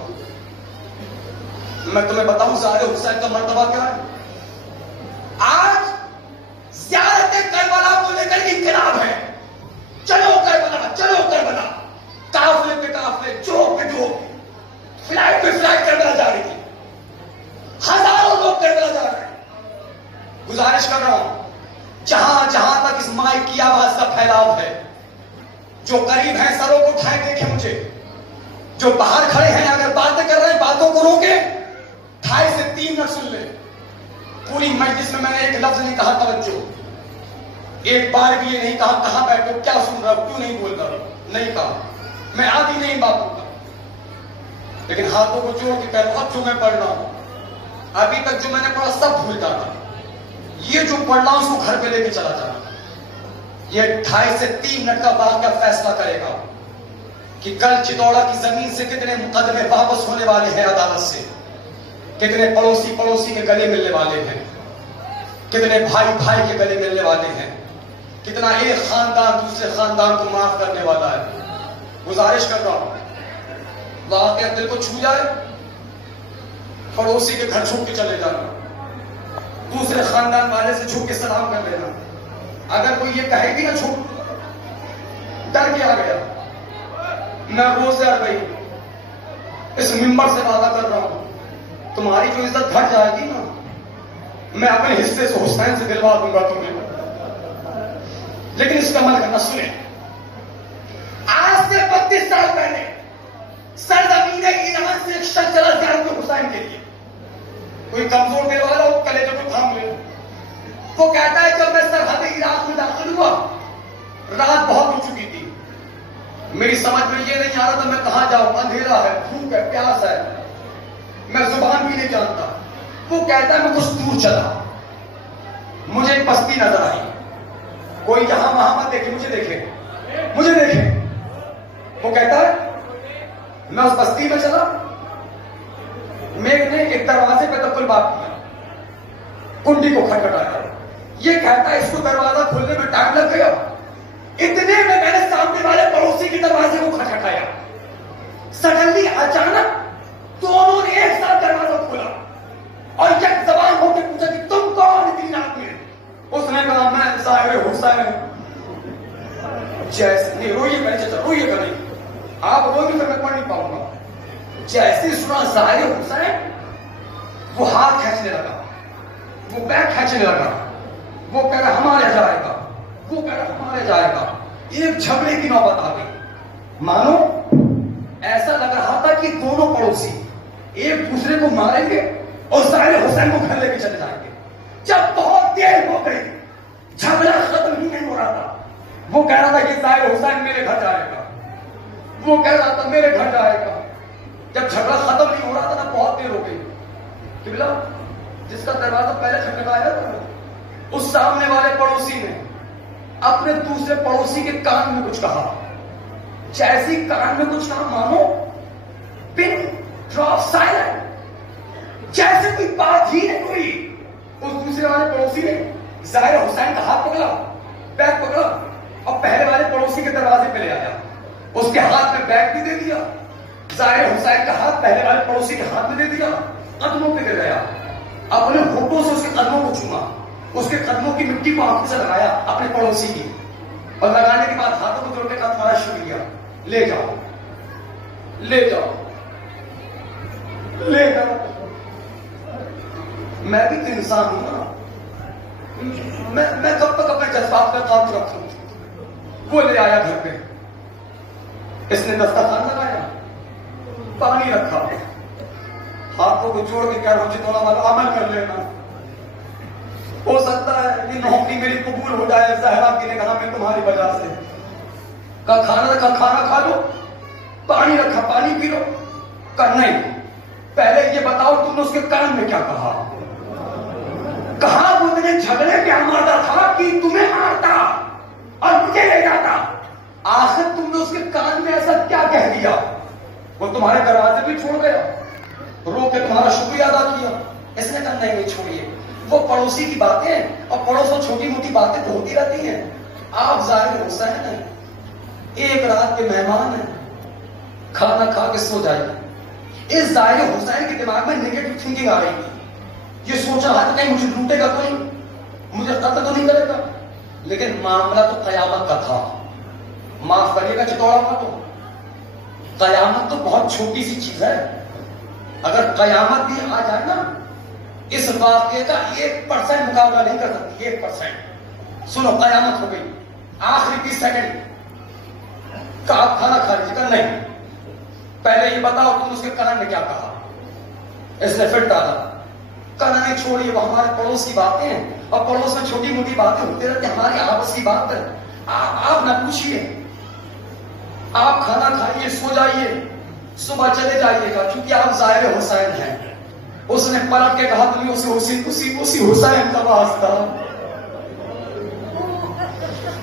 میں تمہیں بتاؤں ظاہر حسین کا مرتبہ کیا ہے. آج زیارت کربلا کو لے کر انقلاب ہے. چلو کربلا، چلو کربلا، قافلے پہ قافلے، جوک پہ جوک، فلائٹ پہ فلائٹ کربلا جا رہی ہے. ہزاروں لوگ کربلا جا رہے ہیں. گزارش کر رہا ہوں جہاں جہاں تک اس مائک کی آواز کا پھیلاؤ ہے، جو قریب ہیں سروں کو اٹھائے دیکھیں مجھے، جو باہر کھڑے ہیں اگر باتیں کر رہے ہیں باتوں کو روکے. 2.5 سے 3 منٹ سن لیں. پوری مجلس میں نے ایک لفظ نہیں کہا توجہ، ایک بار بھی یہ نہیں کہا کہاں بیٹھو، کیا سن رہا ہو، کیوں نہیں بول رہا، نہیں کہا. میں عادی نہیں باتوں کا، لیکن ہاتھوں کو جوڑ کے کہہ رہا ہوں جو میں پڑھ رہا ہوں ابھی تک جو میں نے پڑھا سب بھول جاتا. یہ جو پڑھ رہا ہوں اس کو گھر پہ لے کے چلا جانا. یہ 2.5 سے 3 منٹ کا واقعہ فیصلہ کرے گا کہ کل چتوڑا کی زمین سے کتنے مقدمے واپس ہونے والے ہیں عدالت سے، کتنے پڑوسی پڑوسی کے گلے ملنے والے ہیں، کتنے بھائی بھائی کے گلے ملنے والے ہیں، کتنا ایک خاندان دوسرے خاندان کو معاف کرنے والا ہے. گزارش کر رہا ہوں واقعہ دل کو چھو جائے، پڑوسی کے گھر چھوٹ کے چلے جانا، دوسرے خاندان والے سے چھوٹ کے سلام کر لینا. اگر کوئی یہ کہے گی نا چھوٹ، ڈر کے آ گیا، میں روز سے آ گئی اس ممبر سے وعدہ کر رہا ہوں تمہاری جو عزت گھٹ جائے گی نا، میں اپنے حصے سے حسین سے دلوا دوں گا تمہیں. لیکن اس کا عمل کرنا سنیں. آج سے 32 سال پہلے سرزمین ایران سے ایک شخص چلا زیارت حسین کے لیے. کوئی کمزور دل والا ہو کلیجے کو تھام لے. وہ کہتا ہے جب میں سرحد عراق میں داخل ہوا رات بہت ہو چکی تھی، میری سمجھ میں یہ نہیں آ رہا تھا میں کہاں جاؤں، اندھیرا ہے، بھوک ہے، پیاس ہے، میں زبان بھی نہیں جانتا. وہ کہتا ہے میں کچھ دور چلا، مجھے ایک بستی نظر آئی. کوئی یہاں وہاں مت دیکھے، مجھے دیکھے، مجھے دیکھے. وہ کہتا ہے میں اس بستی میں چلا، میঘ نے ایک دروازے پہ دخل بات کیا، کنڈی کو کھٹکھٹایا. یہ کہتا ہے اس کو دروازہ کھولنے میں ٹائم لگ گیا. اتنے میں نے سامنے والے پڑوسی کے دروازے کو کھٹکھٹایا. سڈنلی اچانک دونوں نے ایک ساتھ دروازہ کھولا اور یک زبان ہو کے پوچھا کہ تم کون اتنی رات میں؟ اس نے کہا میں ظاہر حسین. جیسے نہیں روئیے گا، چچا روئیے گا نہیں، آپ روئیے گا میں پڑھ نہیں پاؤں گا. جیسے سنا ظاہر حسین، وہ ہاتھ کھینچنے لگا، وہ بیگ کھینچنے لگا، وہ کہہ رہا ہمارے جائے گا، وہ کہہ رہا ہمارے جائے گا. ایک جھگڑے کی نوبت آ گئی. مانو ایسا لگ رہا تھا کہ دونوں پڑوسی ایک دوسرے کو ماریں گے اور ظاہر حسین کو گھر لے کے چلے جائیں گے. جب بہت دیر ہو گئی جھگڑا ختم ہی نہیں ہو رہا تھا. وہ کہہ رہا تھا کہ ظاہر حسین میرے گھر جائے گا، وہ کہہ رہا تھا میرے گھر جائے گا. جب جھگڑا ختم نہیں ہو رہا تھا نا بہت دیر ہو گئی. قبلہ جس کا دروازہ پہلے کھٹکھٹایا تھا اس سامنے والے پڑوسی نے اپنے دوسرے پڑوسی کے کان میں کچھ کہا. جیسی کان میں کچھ کہا مانو پن ڈراپ سائلنٹ، جیسے کوئی بات ہی نہیں ہوئی. اس دوسرے والے پڑوسی نے ظاہر حسین کا ہاتھ پکڑا، بیگ پکڑا اور پہلے والے پڑوسی کے دروازے پہ لے آیا. اس کے ہاتھ میں بیگ بھی دے دیا، ظاہر حسین کا ہاتھ پہلے والے پڑوسی کے ہاتھ میں دے دیا، قدموں پہ گر گیا. اپنے ہونٹوں سے اس کے قدموں کو چوما، اس کے قدموں کی مٹی کو آنکھوں سے لگایا اپنے پڑوسی کی، اور لگانے کے بعد ہاتھوں کو جوڑ کے کہا تمہارا شکریہ، لے جاؤ لے جاؤ لے جاؤ. میں بھی تو انسان ہوں نا، میں کب تک اپنے جذبات کا کام رکھوں. وہ لے آیا گھر پہ، اس نے دسترخوان لگایا، پانی رکھا، ہاتھوں کو جوڑ کے کہہ رہا ہوں چتوڑا والا عمل کر لینا، ہو سکتا ہے یہ نوکری میری قبول ہو جائے زہرا کی نگاہ میں تمہاری وجہ سے۔ کہا کھانا رکھا، کھانا کھا لو، پانی رکھا، پانی پی لو۔ کہا نہیں، پہلے یہ بتاؤ تم نے اس کے کان میں کیا کہا؟ کہا وہ اتنے جھگڑے پہ آمادہ تھا کہ تمہیں مارتا اور مجھے لے جاتا، آخر تم نے اس کے کان میں ایسا کیا کہہ دیا؟ وہ تمہارے دروازے بھی چھوڑ گیا، رو کے تمہارا شکریہ ادا کیا۔ اس نے کہا نہیں چھوڑیے، وہ پڑوسی کی باتیں اور پڑوس میں چھوٹی موٹی باتیں تو ہوتی رہتی ہیں، آپ ظاہر حسین ہیں، ایک رات کے مہمان ہیں، کھانا کھا کے سو جائیے۔ اس ظاہر حسین کے دماغ میں نیگیٹو تھنکنگ آ رہی تھی، یہ سوچ رہا تھا کہ مجھے لوٹے گا تو نہیں، مجھے قتل تو نہیں کرے گا، لیکن معاملہ تو قیامت کا تھا۔ معاف کریے گا چتوڑا کا، تو قیامت تو بہت چھوٹی سی چیز ہے، اگر قیامت بھی آ جائے نا اس واقعے کا 1% مقابلہ نہیں کر سکتی، 1%۔ سنو قیامت ہو گئی، آخری 20 سیکنڈ کا آپ کھانا کھا لیجیے گا، نہیں پہلے یہ بتاؤ تم اس کے کان میں کیا کہا؟ اس نے پھر ڈالا، کہنا نہیں چھوڑیے، وہ ہمارے پڑوس کی باتیں ہیں اور پڑوس میں چھوٹی موٹی باتیں ہوتے رہتے ہیں، ہماری آپس کی بات ہے، آپ نہ پوچھیے، آپ کھانا کھائیے، سو جائیے، صبح چلے جائیے گا، کیونکہ آپ ظاہر حسین ہیں۔ اس نے پلٹ کے کہا تمہیں اسی حسین کا واسطہ،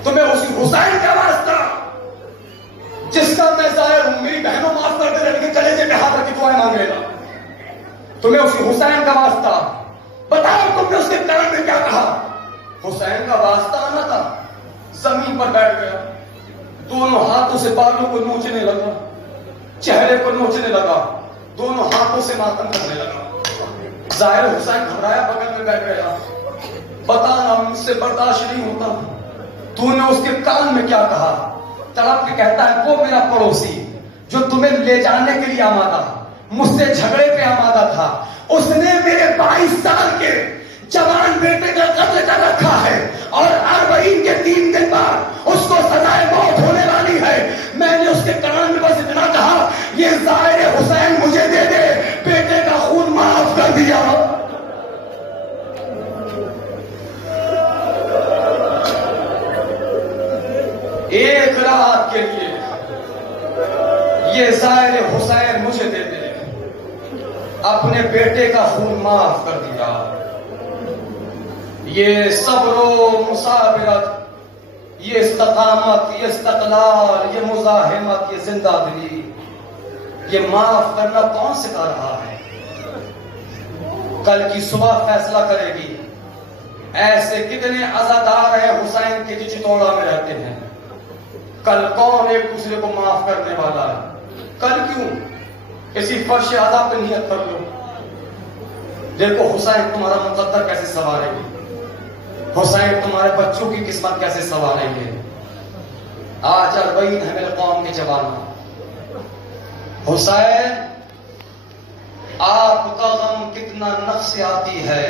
تمہیں اسی حسین کا واسطہ جس کا میں ظاہر ہوں، میری بہنوں معاف کر دے لیکن کلیجے پہ ہاتھ رکھ کے دعائیں مانگے گا، تمہیں اسی حسین کا واسطہ، بتاؤ تم نے اس کے کان میں کیا کہا؟ حسین کا واسطہ آنا تھا، زمین پر بیٹھ گیا، دونوں ہاتھوں سے بالوں کو نوچنے لگا، چہرے کو نوچنے لگا، دونوں ہاتھوں سے ماتم کرنے لگا۔ ظاہر حسین گھبرایا، بغل میں بیٹھ گیا، بتانا مجھ سے برداشت نہیں ہوتا، تو نے اس کے کان میں کیا کہا؟ تڑپ کے کہتا ہے وہ میرا پڑوسی جو تمہیں لے جانے کے لیے آمادہ، مجھ سے جھگڑے پہ آمادہ تھا، اس نے میرے 22 سال کے جوان بیٹے کا قتل کر رکھا ہے اور 40 کے 3 دن بعد اس کو سزائے موت ہونے والی ہے۔ میں نے اس کے کان میں بس اتنا کہا، یہ ظاہر حسین مجھے دے دے، بیٹے کا خون معاف کر دیا۔ ایک رات کے لیے یہ ظاہر حسین مجھے دے دے، اپنے بیٹے کا خون معاف کر دیا۔ یہ صبر و مصابرت، یہ استقامت، یہ استقلال، یہ مزاحمت، یہ زندہ دلی، یہ معاف کرنا کون سکھا رہا ہے؟ کل کی صبح فیصلہ کرے گی۔ ایسے کتنے عزادار ہیں حسین کے جو چتوڑا میں رہتے ہیں، کل کون ایک دوسرے کو معاف کرنے والا ہے؟ کل کیوں اسی فرش عذاب پہ نیت کر لو، دیکھو حسین تمہارا مقدر کیسے سنوارے گی، حسین تمہارے بچوں کی قسمت کیسے سنواریں گے۔ آج 40 ہے میرے قوم کے جوانوں، حسین آپ کا غم کتنا نفسیاتی ہے،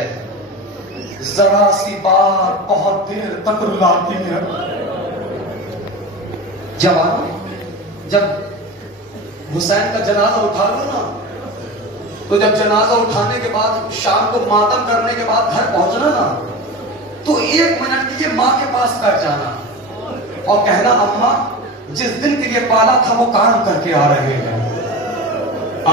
ذرا سی بات بہت دیر تک رلاتی ہے۔ جوان جب حسین کا جنازہ اٹھا لو نا، تو جب جنازہ اٹھانے کے بعد شام کو ماتم کرنے کے بعد گھر پہنچنا نا، تو 1 منٹ کے لیے ماں کے پاس بیٹھ جانا اور کہنا اماں جس دن کے لیے پالا تھا وہ کام کر کے آ رہے ہیں،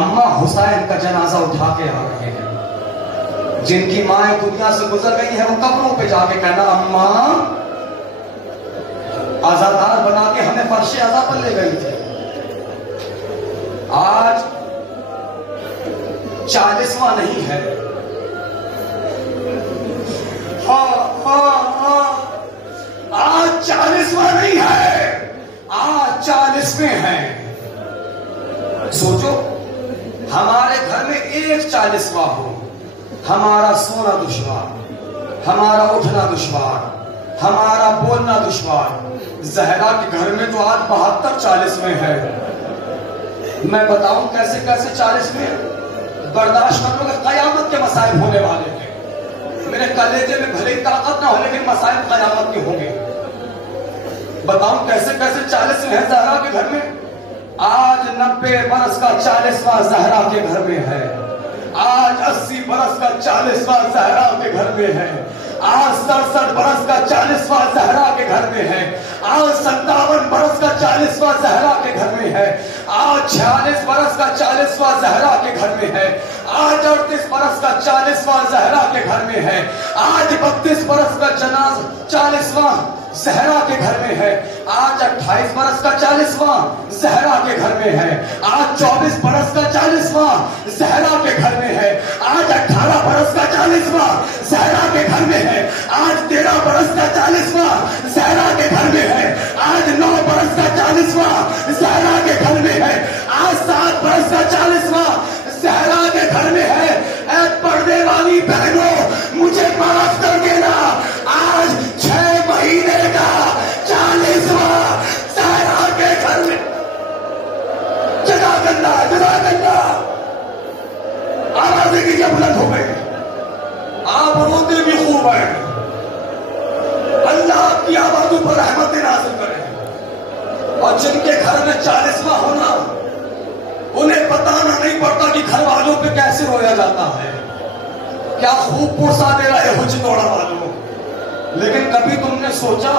اماں حسین کا جنازہ اٹھا کے آ رہے ہیں۔ جن کی مائیں دنیا سے گزر گئی ہیں وہ قبروں پہ جا کے کہنا اماں آزادار بنا کے ہمیں فرش عذاب پر لے گئی تھی، آج 40واں نہیں ہے، آج 40واں نہیں ہے، آج 40ویں ہیں۔ سوچو ہمارے گھر میں ایک 40واں ہو، ہمارا سونا دشوار، ہمارا اٹھنا دشوار، ہمارا بولنا دشوار۔ زہرا کے گھر میں تو آج 72 40ویں ہے، میں بتاؤں کیسے کیسے 40ویں برداشت کر لو گے، قیامت کے مسائل ہونے والے ہیں، میرے کلیجے میں بھلے طاقت نہ ہو لیکن مسائل قیامت کے ہوں گے۔ بتاؤں کیسے کیسے 40ویں ہیں زہرا کے گھر میں، آج 90 برس کا 40واں زہرا کے گھر میں ہے، آج 80 برس کا 40واں زہرا کے گھر میں ہے، آج 67 برس کا 40واں زہرا کے گھر میں ہے، آج 57 برس کا 40واں زہرا کے گھر میں ہے، آج 46 برس کا 40واں زہرا کے گھر میں ہے، آج 38 برس کا 40واں زہرا کے گھر میں ہے، آج 32 برس کا 40واں زہرا کے گھر میں ہے، آج 28 برس کا 40واں زہرا کے گھر میں ہے، آج 24 برس کا 40واں زہرا کے گھر میں ہے، آج 18 برس کا 40واں زہرا کے گھر میں ہے، آج 13 برس کا 40واں زہرا کے گھر میں ہے، آج 9 برس کا 40واں زہرا کے گھر میں ہے، آج 7 برس کا 40واں زہرا کے گھر میں ہے۔ اے پردے والی بہنوں، مجھے معاف کر دینا، آج 6 مہینے کا 40واں زہرا کے گھر میں۔ جزاک اللہ، جزاک اللہ۔ آوازیں کی جب بلند ہو گئی، آپ روتے بھی خوب ہیں، اللہ آپ کی آوازوں پر رحمت نازل کرے، اور جن کے گھر میں 40واں ہونا انہیں بتانا نہیں پڑتا کہ گھر والوں پہ کیسے رویا جاتا ہے۔ کیا خوب پرسا دے رہے ہو چتوڑا والوں، لیکن کبھی تم نے سوچا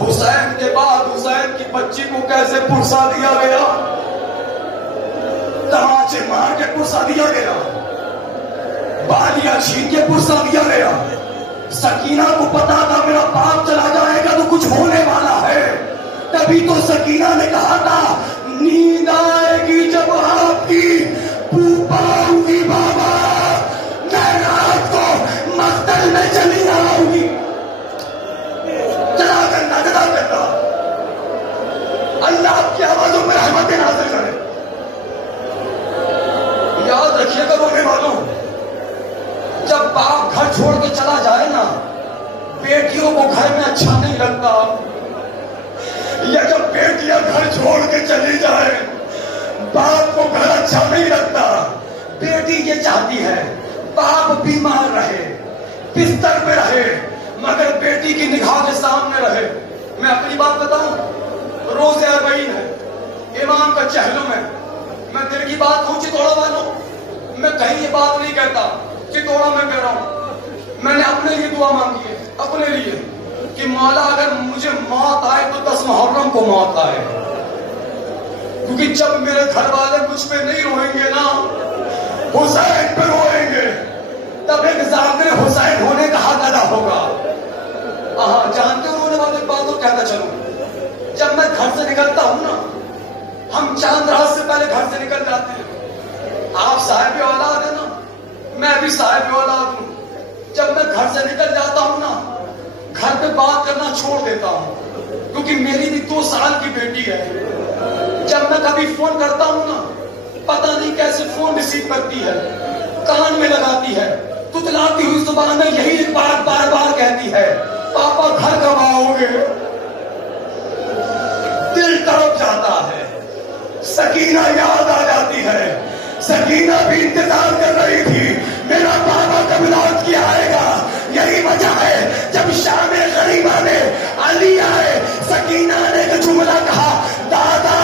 حسین کے بعد حسین کی بچی کو کیسے پرسا دیا گیا؟ تماچے مار کے پرسا دیا گیا، بالیاں چھین کے پرسا دیا گیا۔ سکینہ کو پتا تھا میرا باپ چلا جائے گا تو کچھ ہونے والا ہے، تبھی تو سکینہ نے کہا تھا نیند آئے گی جب آپ کی پھوپھا آؤں گی بابا، میں رات کو مقتل میں چلی آؤں گی۔ چلا کرنا، چلا کرنا، اللہ آپ کی آوازوں میں رحمت نازل کرے۔ یاد رکھیے گا رونے والوں، جب باپ گھر چھوڑ کے چلا جائے نا، بیٹیوں کو گھر میں اچھا نہیں لگتا، یا جب بیٹیاں گھر چھوڑ کے چلی جائے باپ کو گھر اچھا نہیں لگتا۔ بیٹی یہ چاہتی ہے باپ بیمار رہے، بستر پہ رہے، مگر بیٹی کی نگاہ کے سامنے رہے۔ میں اپنی بات بتاؤں، روزے اربعین ہے، امام کا چہلم ہے، میں دل کی بات ہوں چتوڑا والوں، میں کہیں یہ بات نہیں کہتا، چتوڑا میں کہہ رہا ہوں، میں نے اپنے لیے دعا مانگی ہے، اپنے لیے کہ مولا اگر مجھے موت آئے تو 10 محرم کو موت آئے، کیونکہ جب میرے گھر والے مجھ پہ نہیں روئیں گے نا، حسین پہ روئیں گے، تب ایک ذاکر حسین ہونے کا حق ادا ہوگا۔ ہاں جانتے ہو رونے والے بات تو کہتا چلوں، جب میں گھر سے نکلتا ہوں نا، ہم چاند رات سے پہلے گھر سے نکل جاتے ہیں، آپ صاحب اولاد ہیں نا، میں بھی صاحب اولاد ہوں، جب میں گھر سے نکل جاتا ہوں نا، گھر پہ بات کرنا چھوڑ دیتا ہوں، کیونکہ میری بھی 2 سال کی بیٹی ہے۔ جب میں کبھی فون کرتا ہوں نا، پتہ نہیں کیسے فون ریسیو کرتی ہے، کان میں لگاتی ہے، تتلاتی ہوئی زبان میں یہی ایک بات بار بار کہتی ہے، پاپا گھر کب آؤ گے؟ دل تڑپ جاتا ہے، سکینہ یاد آ جاتی ہے، سکینہ بھی انتظار کر رہی تھی میرا پاپا کب لوٹ کے آئے گا۔ یہی وجہ ہے جب شام غریبہ میں علی آئے، سکینہ نے ایک جملہ کہا، دادا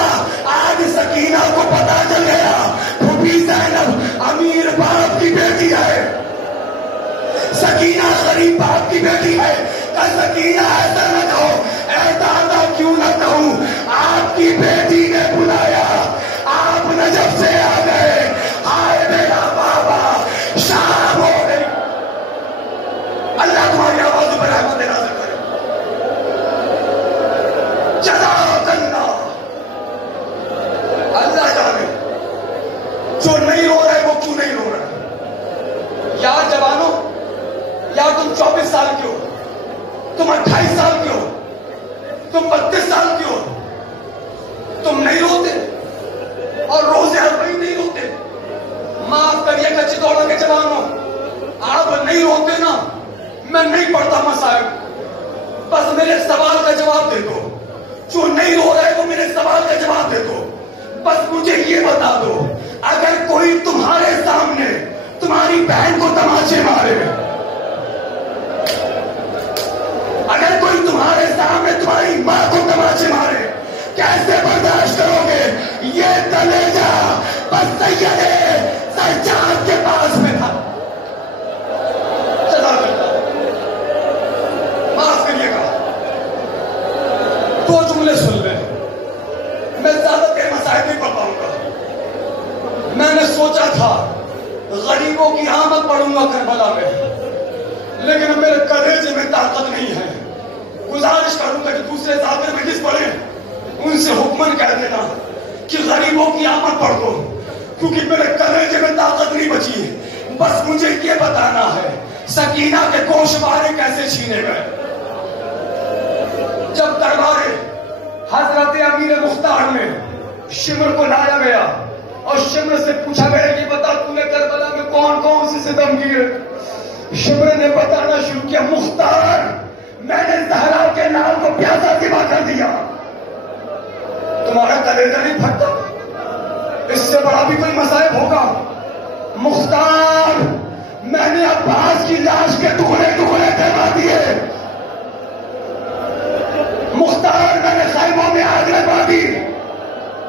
آج سکینہ کو پتا چل گیا پھوپھی زینب امیر باپ کی بیٹی ہے، سکینہ غریب باپ کی بیٹی ہے۔ کہ سکینہ ایسا نہ کہو، اے دادا کیوں نہ کہوں، آپ کی بیٹی نے بلایا، آپ نجف سے آ گئے، آئے میرا بابا، شام ہو گئی۔ اللہ تمہاری آوازوں پر رحمت نازل کرے۔ جزاک اللہ، اللہ جانے جو نہیں رو رہے وہ کیوں نہیں رو رہے۔ یا جوانوں، یا تم 24 سال کے ہو، تم 28 سال کے ہو، تم 32 سال کے ہو، تم نہیں روتے اور روزے اربعین نہیں روتے، معاف کریے گا چتوڑا کے جوانوں، آپ نہیں روتے نا، میں نہیں پڑھتا مسائل، بس میرے سوال کا جواب دے دو، جو نہیں رو رہے وہ میرے سوال کا جواب دے دو، بس مجھے یہ بتا دو، اگر کوئی تمہارے سامنے تمہاری بہن کو تماچے مارے، اگر کوئی تمہارے سامنے تمہاری ماں کو تماچے مارے، کیسے برداشت کرو گے؟ یہ کلیجہ بس سید سجاد کے پاس میں تھا. معاف کریے گا، دو جملے سن لیں، میں زیادہ دیر مسائل نہیں پڑھ پاؤں گا. میں نے سوچا تھا غریبوں کی آمد پڑھوں گا کربلا میں، لیکن میرے کلیجے میں طاقت نہیں ہے. گزارش کروں گا کہ دوسرے ذاکر مجلس پڑھیں، ان سے حکمن کہہ دینا کہ غریبوں کی آمد پڑھ دو، کیونکہ میرے کلیجے میں طاقت نہیں بچی. بس مجھے یہ بتانا ہے سکینہ کے گوشوارے کیسے چھینے گئے. جب دربار حضرت امیر مختار میں شمر کو لایا گیا اور شمر سے پوچھا گیا یہ بتا تو نے کربلا میں کون کون سے ستم کیے. شمر نے بتانا شروع کیا، مختار میں نے زہرا کے نام کو پیاسا ذبح کر دیا. تمہارا کلیجہ نہیں پھٹتا؟ اس سے بڑا بھی کوئی مصائب ہوگا. مختار میں نے عباس کی لاش کے ٹکڑے ٹکڑے کروا دیے. مختار میں نے خیموں میں آگ لگوا دی،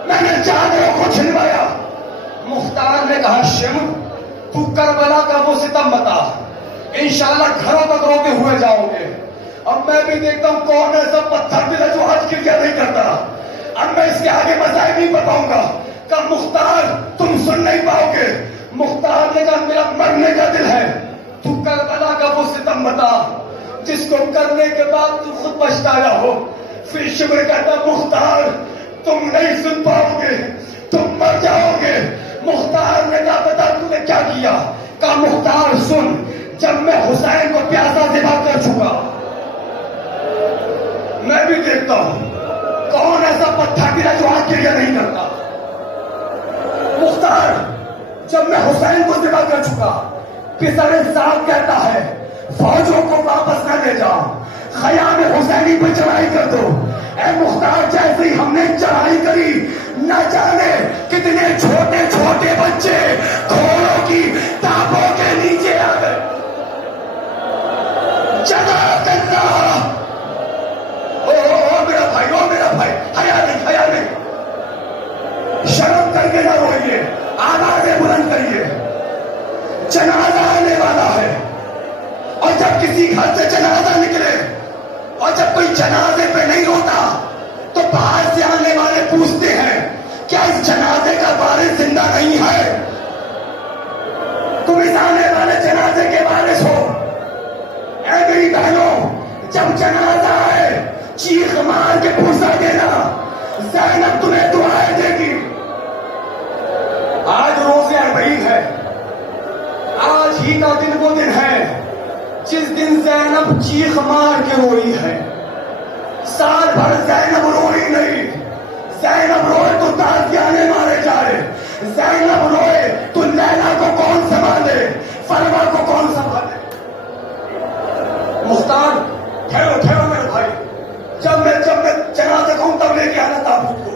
میں نے چادروں کو چھلوایا. مختار نے کہا شمر تو کربلا کا وہ ستم بتا، انشاءاللہ گھروں تک روتے ہوئے جاؤ گے. اب میں بھی دیکھتا ہوں کون ایسا پتھر دل ہے جو حج کریا نہیں کرتا. اب میں اس کے آگے مسائل نہیں بتاؤں گا. کہ مختار تم سن نہیں پاؤ گے. مختار نے کہا میرا مرنے کا دل ہے، تو کربلا کا وہ ستم بتا جس کو کرنے کے بعد تو خود پچھتایا ہو. پھر شمر کہتا مختار تم نہیں سن پاؤ گے، تم مر جاؤ گے. مختار نے کہا بتا تو نے کیا کیا. کہا مختار سن، جب میں حسین کو پیاسا ذبح کر چکا، میں بھی دیکھتا ہوں کون ایسا پتھر دل ہے جو آج کریا نہیں کرتا. مختار جب میں حسین کو ذبح کر چکا، پسر صاحب کہتا ہے فوجوں کو واپس نہ لے جاؤ، خیام حسینی پہ چڑھائی کر دو. اے مختار جیسے ہی ہم نے چڑھائی کری، نہ جانے کتنے چھوٹے چھوٹے بچے گھوڑوں کی ٹانپوں کے نیچے آ گئے. جگہ کرنا میرا بھائی حیا نہیں، شرم کر کے نہ روئیے، آوازیں بلند کریے. جنازہ آنے والا ہے، اور جب کسی گھر سے جنازہ نکلے اور جب کوئی جنازے پہ نہیں ہوتا تو باہر سے آنے والے پوچھتے ہیں کیا اس جنازے کا وارث زندہ نہیں ہے. تم اس آنے والے جنازے کے وارث ہو. اے میری بہنوں، جب جنازہ آئے چیخ مار کے پوچھا دینا، زینب تمہیں دعائیں دے گی. آج روز اربعین ہے، آج ہی کا دن وہ دن ہے جس دن زینب چیخ مار کے روئی ہے. سال بھر زینب روئی نہیں. زینب روئے تو تازیانے مارے جائے، زینب روئے تو لیلا کو کون سنبھالے، فروا کو کون سنبھالے. مختار ٹھہرو میرے بھائی، جب میں جنازہ کہوں تب لے کے آنا تابوت کو.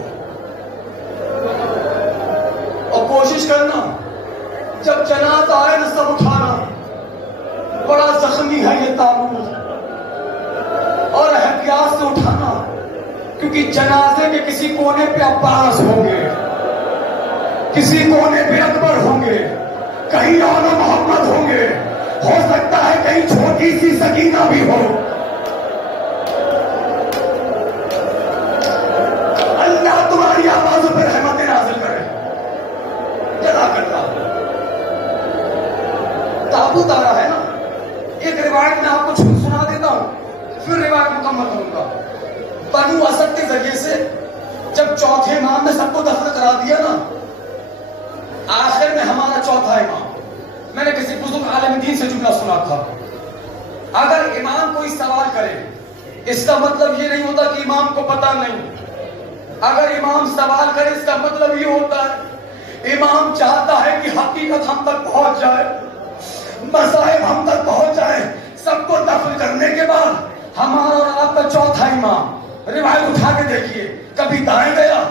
اور کوشش کرنا جب جنازہ آئے نا سب اٹھانا. بڑا زخمی ہے یہ تابوت، اور احتیاط سے اٹھانا، کیونکہ جنازے کے کسی کونے پہ عباس ہوں گے، کسی کونے پہ اکبر ہوں گے، کہیں اور محمد ہوں گے، ہو سکتا ہے کہیں چھوٹی سی سکینہ بھی ہو. اللہ تمہاری آوازوں پر رحمتیں نازل کرے. جزا کرتا تابوت آ رہا ہے نا. ایک روایت میں آپ کو سنا دیتا ہوں، پھر روایت مکمل کروں گا. بنو اسد کے ذریعے سے جب چوتھے امام نے سب کو دفن کرا دیا نا، آخر میں ہمارا چوتھا امام، میں نے کسی بزرگ عالم دین سے جملہ سنا تھا، اگر امام کوئی سوال کرے اس کا مطلب یہ نہیں ہوتا کہ امام کو پتہ نہیں. اگر امام سوال کرے اس کا مطلب یہ ہوتا ہے امام چاہتا ہے کہ حقیقت ہم تک پہنچ جائے، مذاہب ہم تک پہنچ جائے. سب کو دفن کرنے کے بعد ہمارا اور آپ کا چوتھا امام روایت اٹھا کے دیکھیے، کبھی دائیں گیا،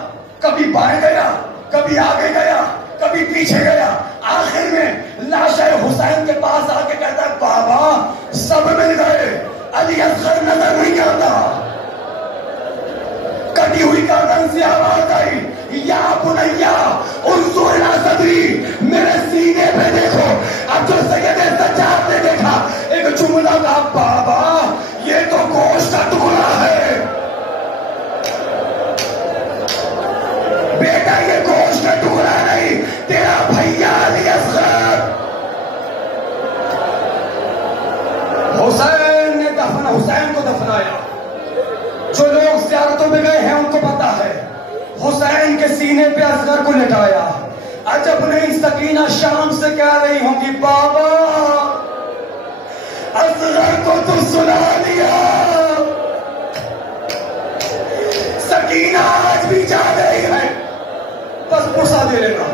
کبھی بائیں گیا، کبھی آگے گیا، کبھی پیچھے گیا. آخر میں لاش حسین کے پاس آ کے کہتا ہے بابا سب مل گئے، علی اصغر نظر نہیں آتا. کٹی ہوئی گردن سے آواز آئی یا بنیا انظر الی صدری، میرے سینے پہ دیکھو. اب جو سید سجاد نے دیکھا ایک جملہ تھا، بابا یہ تو گوشت کا ٹکڑا ہے، بیٹا یہ گوشت کا ٹکڑا نہیں، تیرا بھیا علی اصغر. حسین نے حسین کو دفنایا. جو لوگ زیارتوں پہ گئے ہیں ان کو پتا ہے، حسین کے سینے پہ اصغر کو لٹایا. عجب نہیں سکینہ شام سے کہہ رہی ہوں گی، بابا اصغر کو تو سنا دیا. سکینہ آج بھی جا رہی ہے، بس پرسا دے لینا.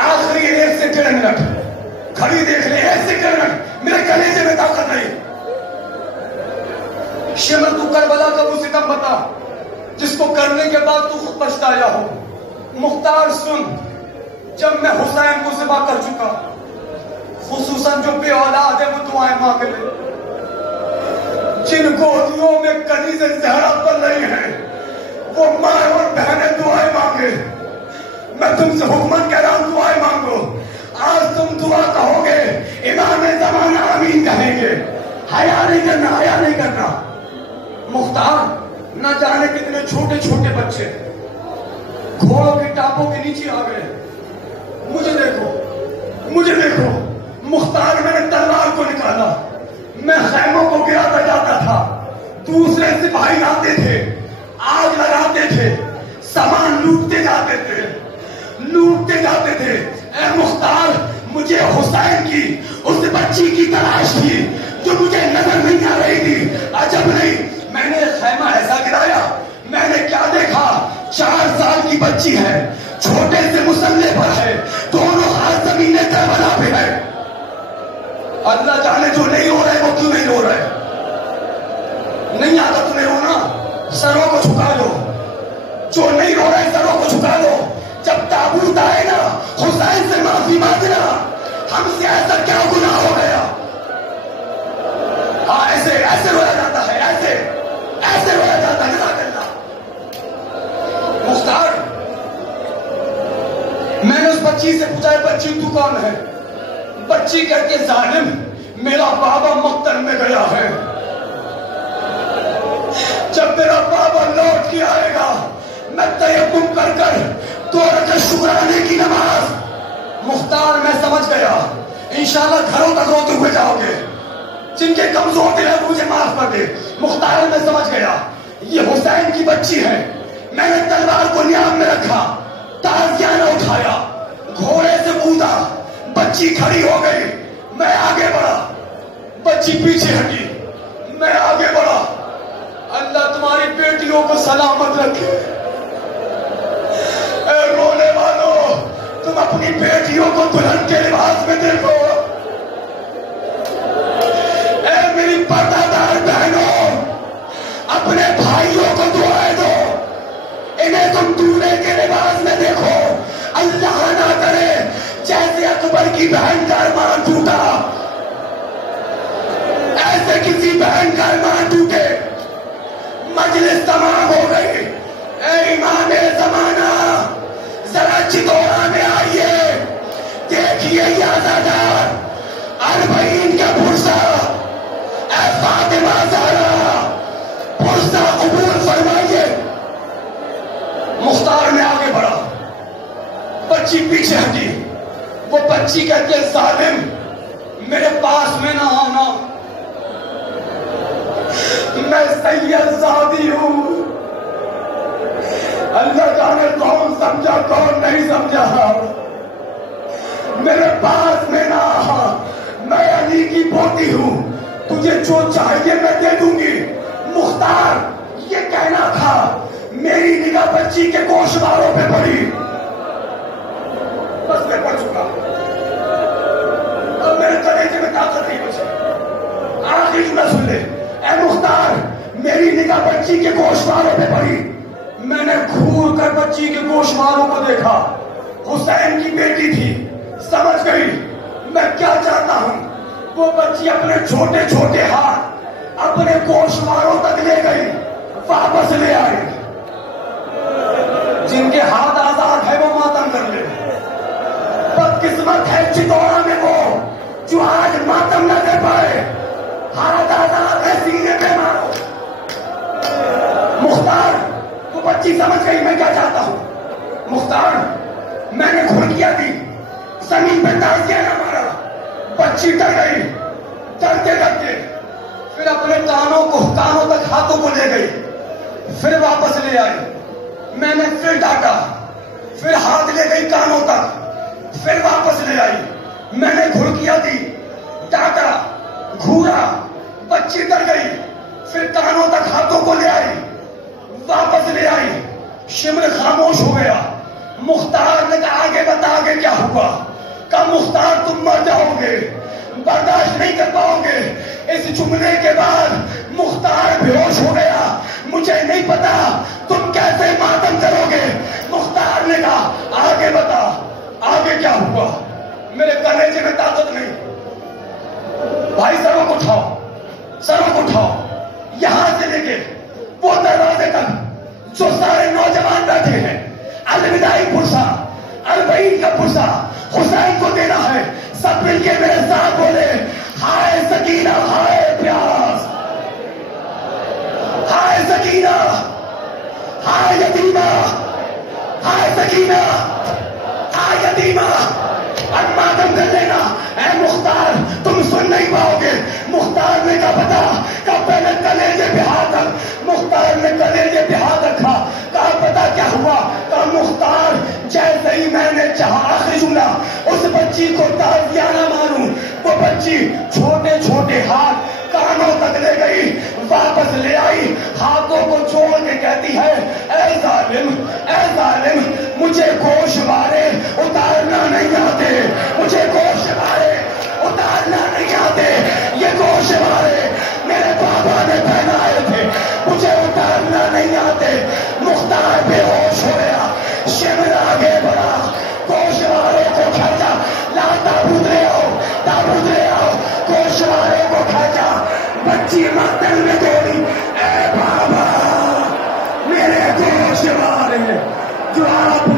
آخری 1 سے 1.5 منٹ گھڑی دیکھ لے، 1 سے 1.5 منٹ، میرے کلیجے میں طاقت نہیں. شمر تو کربلا کا وہ ستم بتا جس کو کرنے کے بعد تو خود پچھتایا ہو. مختار سن، جب میں حسین کو ذبح کر چکا، خصوصاً جو بے اولاد ہے وہ دعائیں مانگ لے. جن گودیوں میں کنیز زہرا پل رہی ہیں وہ ماں اور بہنیں دعائیں مانگے. میں تم سے حکمت کہہ رہا ہوں، دعائیں مانگو. آج تم دعا کہو گے، امام زمانہ آمین کہیں گے. حیا نہیں کرنا، حیا نہیں کرنا. مختار نہ جانے کتنے چھوٹے چھوٹے بچے گھوڑوں کی ٹاپوں کے نیچے آ گئے. مجھے دیکھو، مجھے دیکھو. مختار میں نے تلوار کو نکالا، میں خیموں کو گراتا جاتا تھا. دوسرے سپاہی آتے تھے، آگ لگاتے تھے، سامان لوٹتے جاتے تھے، لوٹتے جاتے تھے. اے مختار، مجھے حسین کی اس بچی کی تلاش تھی جو مجھے نظر نہیں آ رہی تھی. عجب نہیں، میں نے خیمہ ایسا گرایا، میں نے کیا دیکھا؟ 4 سال کی بچی ہے، چھوٹے سے مسلح پر ہے، دونوں ہاتھ زمین کربلا پہ ہے. اللہ جانے جو نہیں ہو رہا ہے وہ کیوں نہیں ہو رہا ہے. نہیں آتا تمہیں رونا، سروں کو جھکا لو. جو نہیں رو رہے سروں کو جھکا لو. جب تابوت آئے نا، حسین سے معافی مانگنا. ہم سے ایسا کیا گناہ ہو گیا؟ ہاں ایسے ایسے رویا جاتا ہے، ایسے ایسے رویا جاتا ہے. جزاک اللہ. مختار، میں نے اس بچی سے پوچھا، بچی تو کون ہے؟ بچی کہتے ظالم، میرا بابا مقتل میں گیا ہے. جب میرا بابا لوٹ کے آئے گا میں تیمم کر کر 2 رکعت شکرانے کی نماز. مختار میں سمجھ گیا، انشاءاللہ گھروں تک روتے ہوئے جاؤ گے. جن کے کمزور دل ہے مجھے معاف کر دے. مختار میں سمجھ گیا یہ حسین کی بچی ہے. میں نے تلوار کو نیام میں رکھا، تازیانہ اٹھایا، گھوڑے سے کودا، بچی کھڑی ہو گئی. میں آگے بڑھا، بچی پیچھے ہٹی. میں آگے بڑھا. اللہ تمہاری بیٹیوں کو سلامت رکھے. اے رونے والوں، تم اپنی بیٹیوں کو دلہن کے لباس میں دیکھو. اے میری پردہ دار بہنوں، اپنے بھائیوں کو دعائیں دو. انہیں تم دولہے کے لباس میں دیکھو. اللہ نہ کرے جیسے اکبر کی بہن کا ارمان ٹوٹا، ایسے کسی بہن کا ارمان ٹوٹے. مجلس تمام ہو گئی. اے امام زمانہ، ذرا چتورا میں آئیے، دیکھیے یہ عزادار 40 کا پرسا. اے فاطمہ زہرا، پرسا قبول فرمائیے. مختار میں آگے بڑھا، بچی پیچھے ہٹی. وہ بچی کہتے ہیں ظالم، میرے پاس میں نہ آنا، میں سید زادی ہوں. اللہ جانے کون سمجھا کون نہیں سمجھا. میرے پاس میں نہ آ، میں علی کی پوتی ہوں، تجھے جو چاہیے میں دے دوں گی. مختار یہ کہنا تھا، میری نگاہ بچی کے گوشواروں پہ پڑی. بس میں پڑ چکا، اب میرے کلیجے میں طاقت نہیں بچی. آخری جملہ سن لے. اے مختار، میری نگاہ بچی کے گوشواروں پہ پڑی. میں نے گھور کر بچی کے گوشواروں کو دیکھا. حسین کی بیٹی تھی. سمجھ گئی میں کیا چاہتا ہوں. وہ بچی اپنے چھوٹے چھوٹے ہاتھ اپنے گوشواروں تک لے گئی، واپس لے آئی. جن کے ہاتھ آزاد ہے وہ ماتم کر لے. بدقسمت ہے چتورا میں وہ جو آج ماتم نہ کر پائے. ہاتھ آزاد ہے سینے پہ مارو. مختار تو بچی سمجھ گئی میں کیا چاہتا ہوں. مختار میں نے گھڑکیاں دی, زمین پہ تازیاں نہ مارا. بچی ڈر گئی, ڈرتے ڈرتے پھر اپنے کانوں تک ہاتھوں کو لے گئی, پھر واپس لے آئی. میں نے پھر ڈانٹا, پھر ہاتھ لے گئی کانوں تک, پھر واپس لے آئی. میں نے گھڑکیاں دی, ڈانٹا, گھورا, بچی ڈر گئی, پھر کانوں تک ہاتھوں کو لے آئی, واپس لے آئی. شمر خاموش ہو گیا. مختار نے کہا آگے بتا آگے کیا ہوا. کہا مختار تم مر جاؤ گے, برداشت نہیں کر پاؤ گے. اس جملے کے بعد مختار بے ہوش ہو گیا. مجھے نہیں پتا تم کیسے ماتم کرو گے. مختار نے کہا آگے بتا آگے کیا ہوا. میرے کلیجے میں طاقت نہیں. بھائی سروں کو اٹھاؤ, سروں کو اٹھاؤ. یہاں سے لے کے وہ دروازے تک جو سارے نوجوان بیٹھے ہیں, الوداعی پرسا, اربعین کا پرسا حسین کو دینا ہے. سب مل کے میرے ساتھ بولے ہائے سکینہ ہائے پیاس, ہائے سکینہ ہائے یتیمہ, ہائے سکینہ ہائے یتیمہ. اور ماتم کر لینا. اے مختار تم سن نہیں پاؤ گے. مختار نے کہا پتا, کہا پہلے کلیجے پہ ہاتھ رکھ. مختار نے کلیجے پہ ہاتھ رکھا. کہا پتا کیا ہوا. کہا مختار جیسے ہی میں نے چاہا آخری جملہ اس بچی کو تازیانہ ماروں, وہ بچی چھوٹے چھوٹے ہاتھ کانوں تک لے گئی, واپس لے آئی, ہاتھوں کو چھوڑ کے کہتی ہے اے ظالم, اے ظالم, مجھے گوشوارے اتارنا نہیں آتے, مجھے گوشوارے اتارنا نہیں آتے. یہ گوشوارے میرے بابا نے پہنائے تھے, مجھے اتارنا نہیں آتے. مختار بے ہوش ہو گیا. شمر آگے بڑھا, گوشوارے کو کھینچا. لا تابوت لے آؤ, تابوت لے آؤ. گوشوارے کو کھینچا, بچی مقتل میں دوڑی. اے بابا میرے گوشوارے جو آپ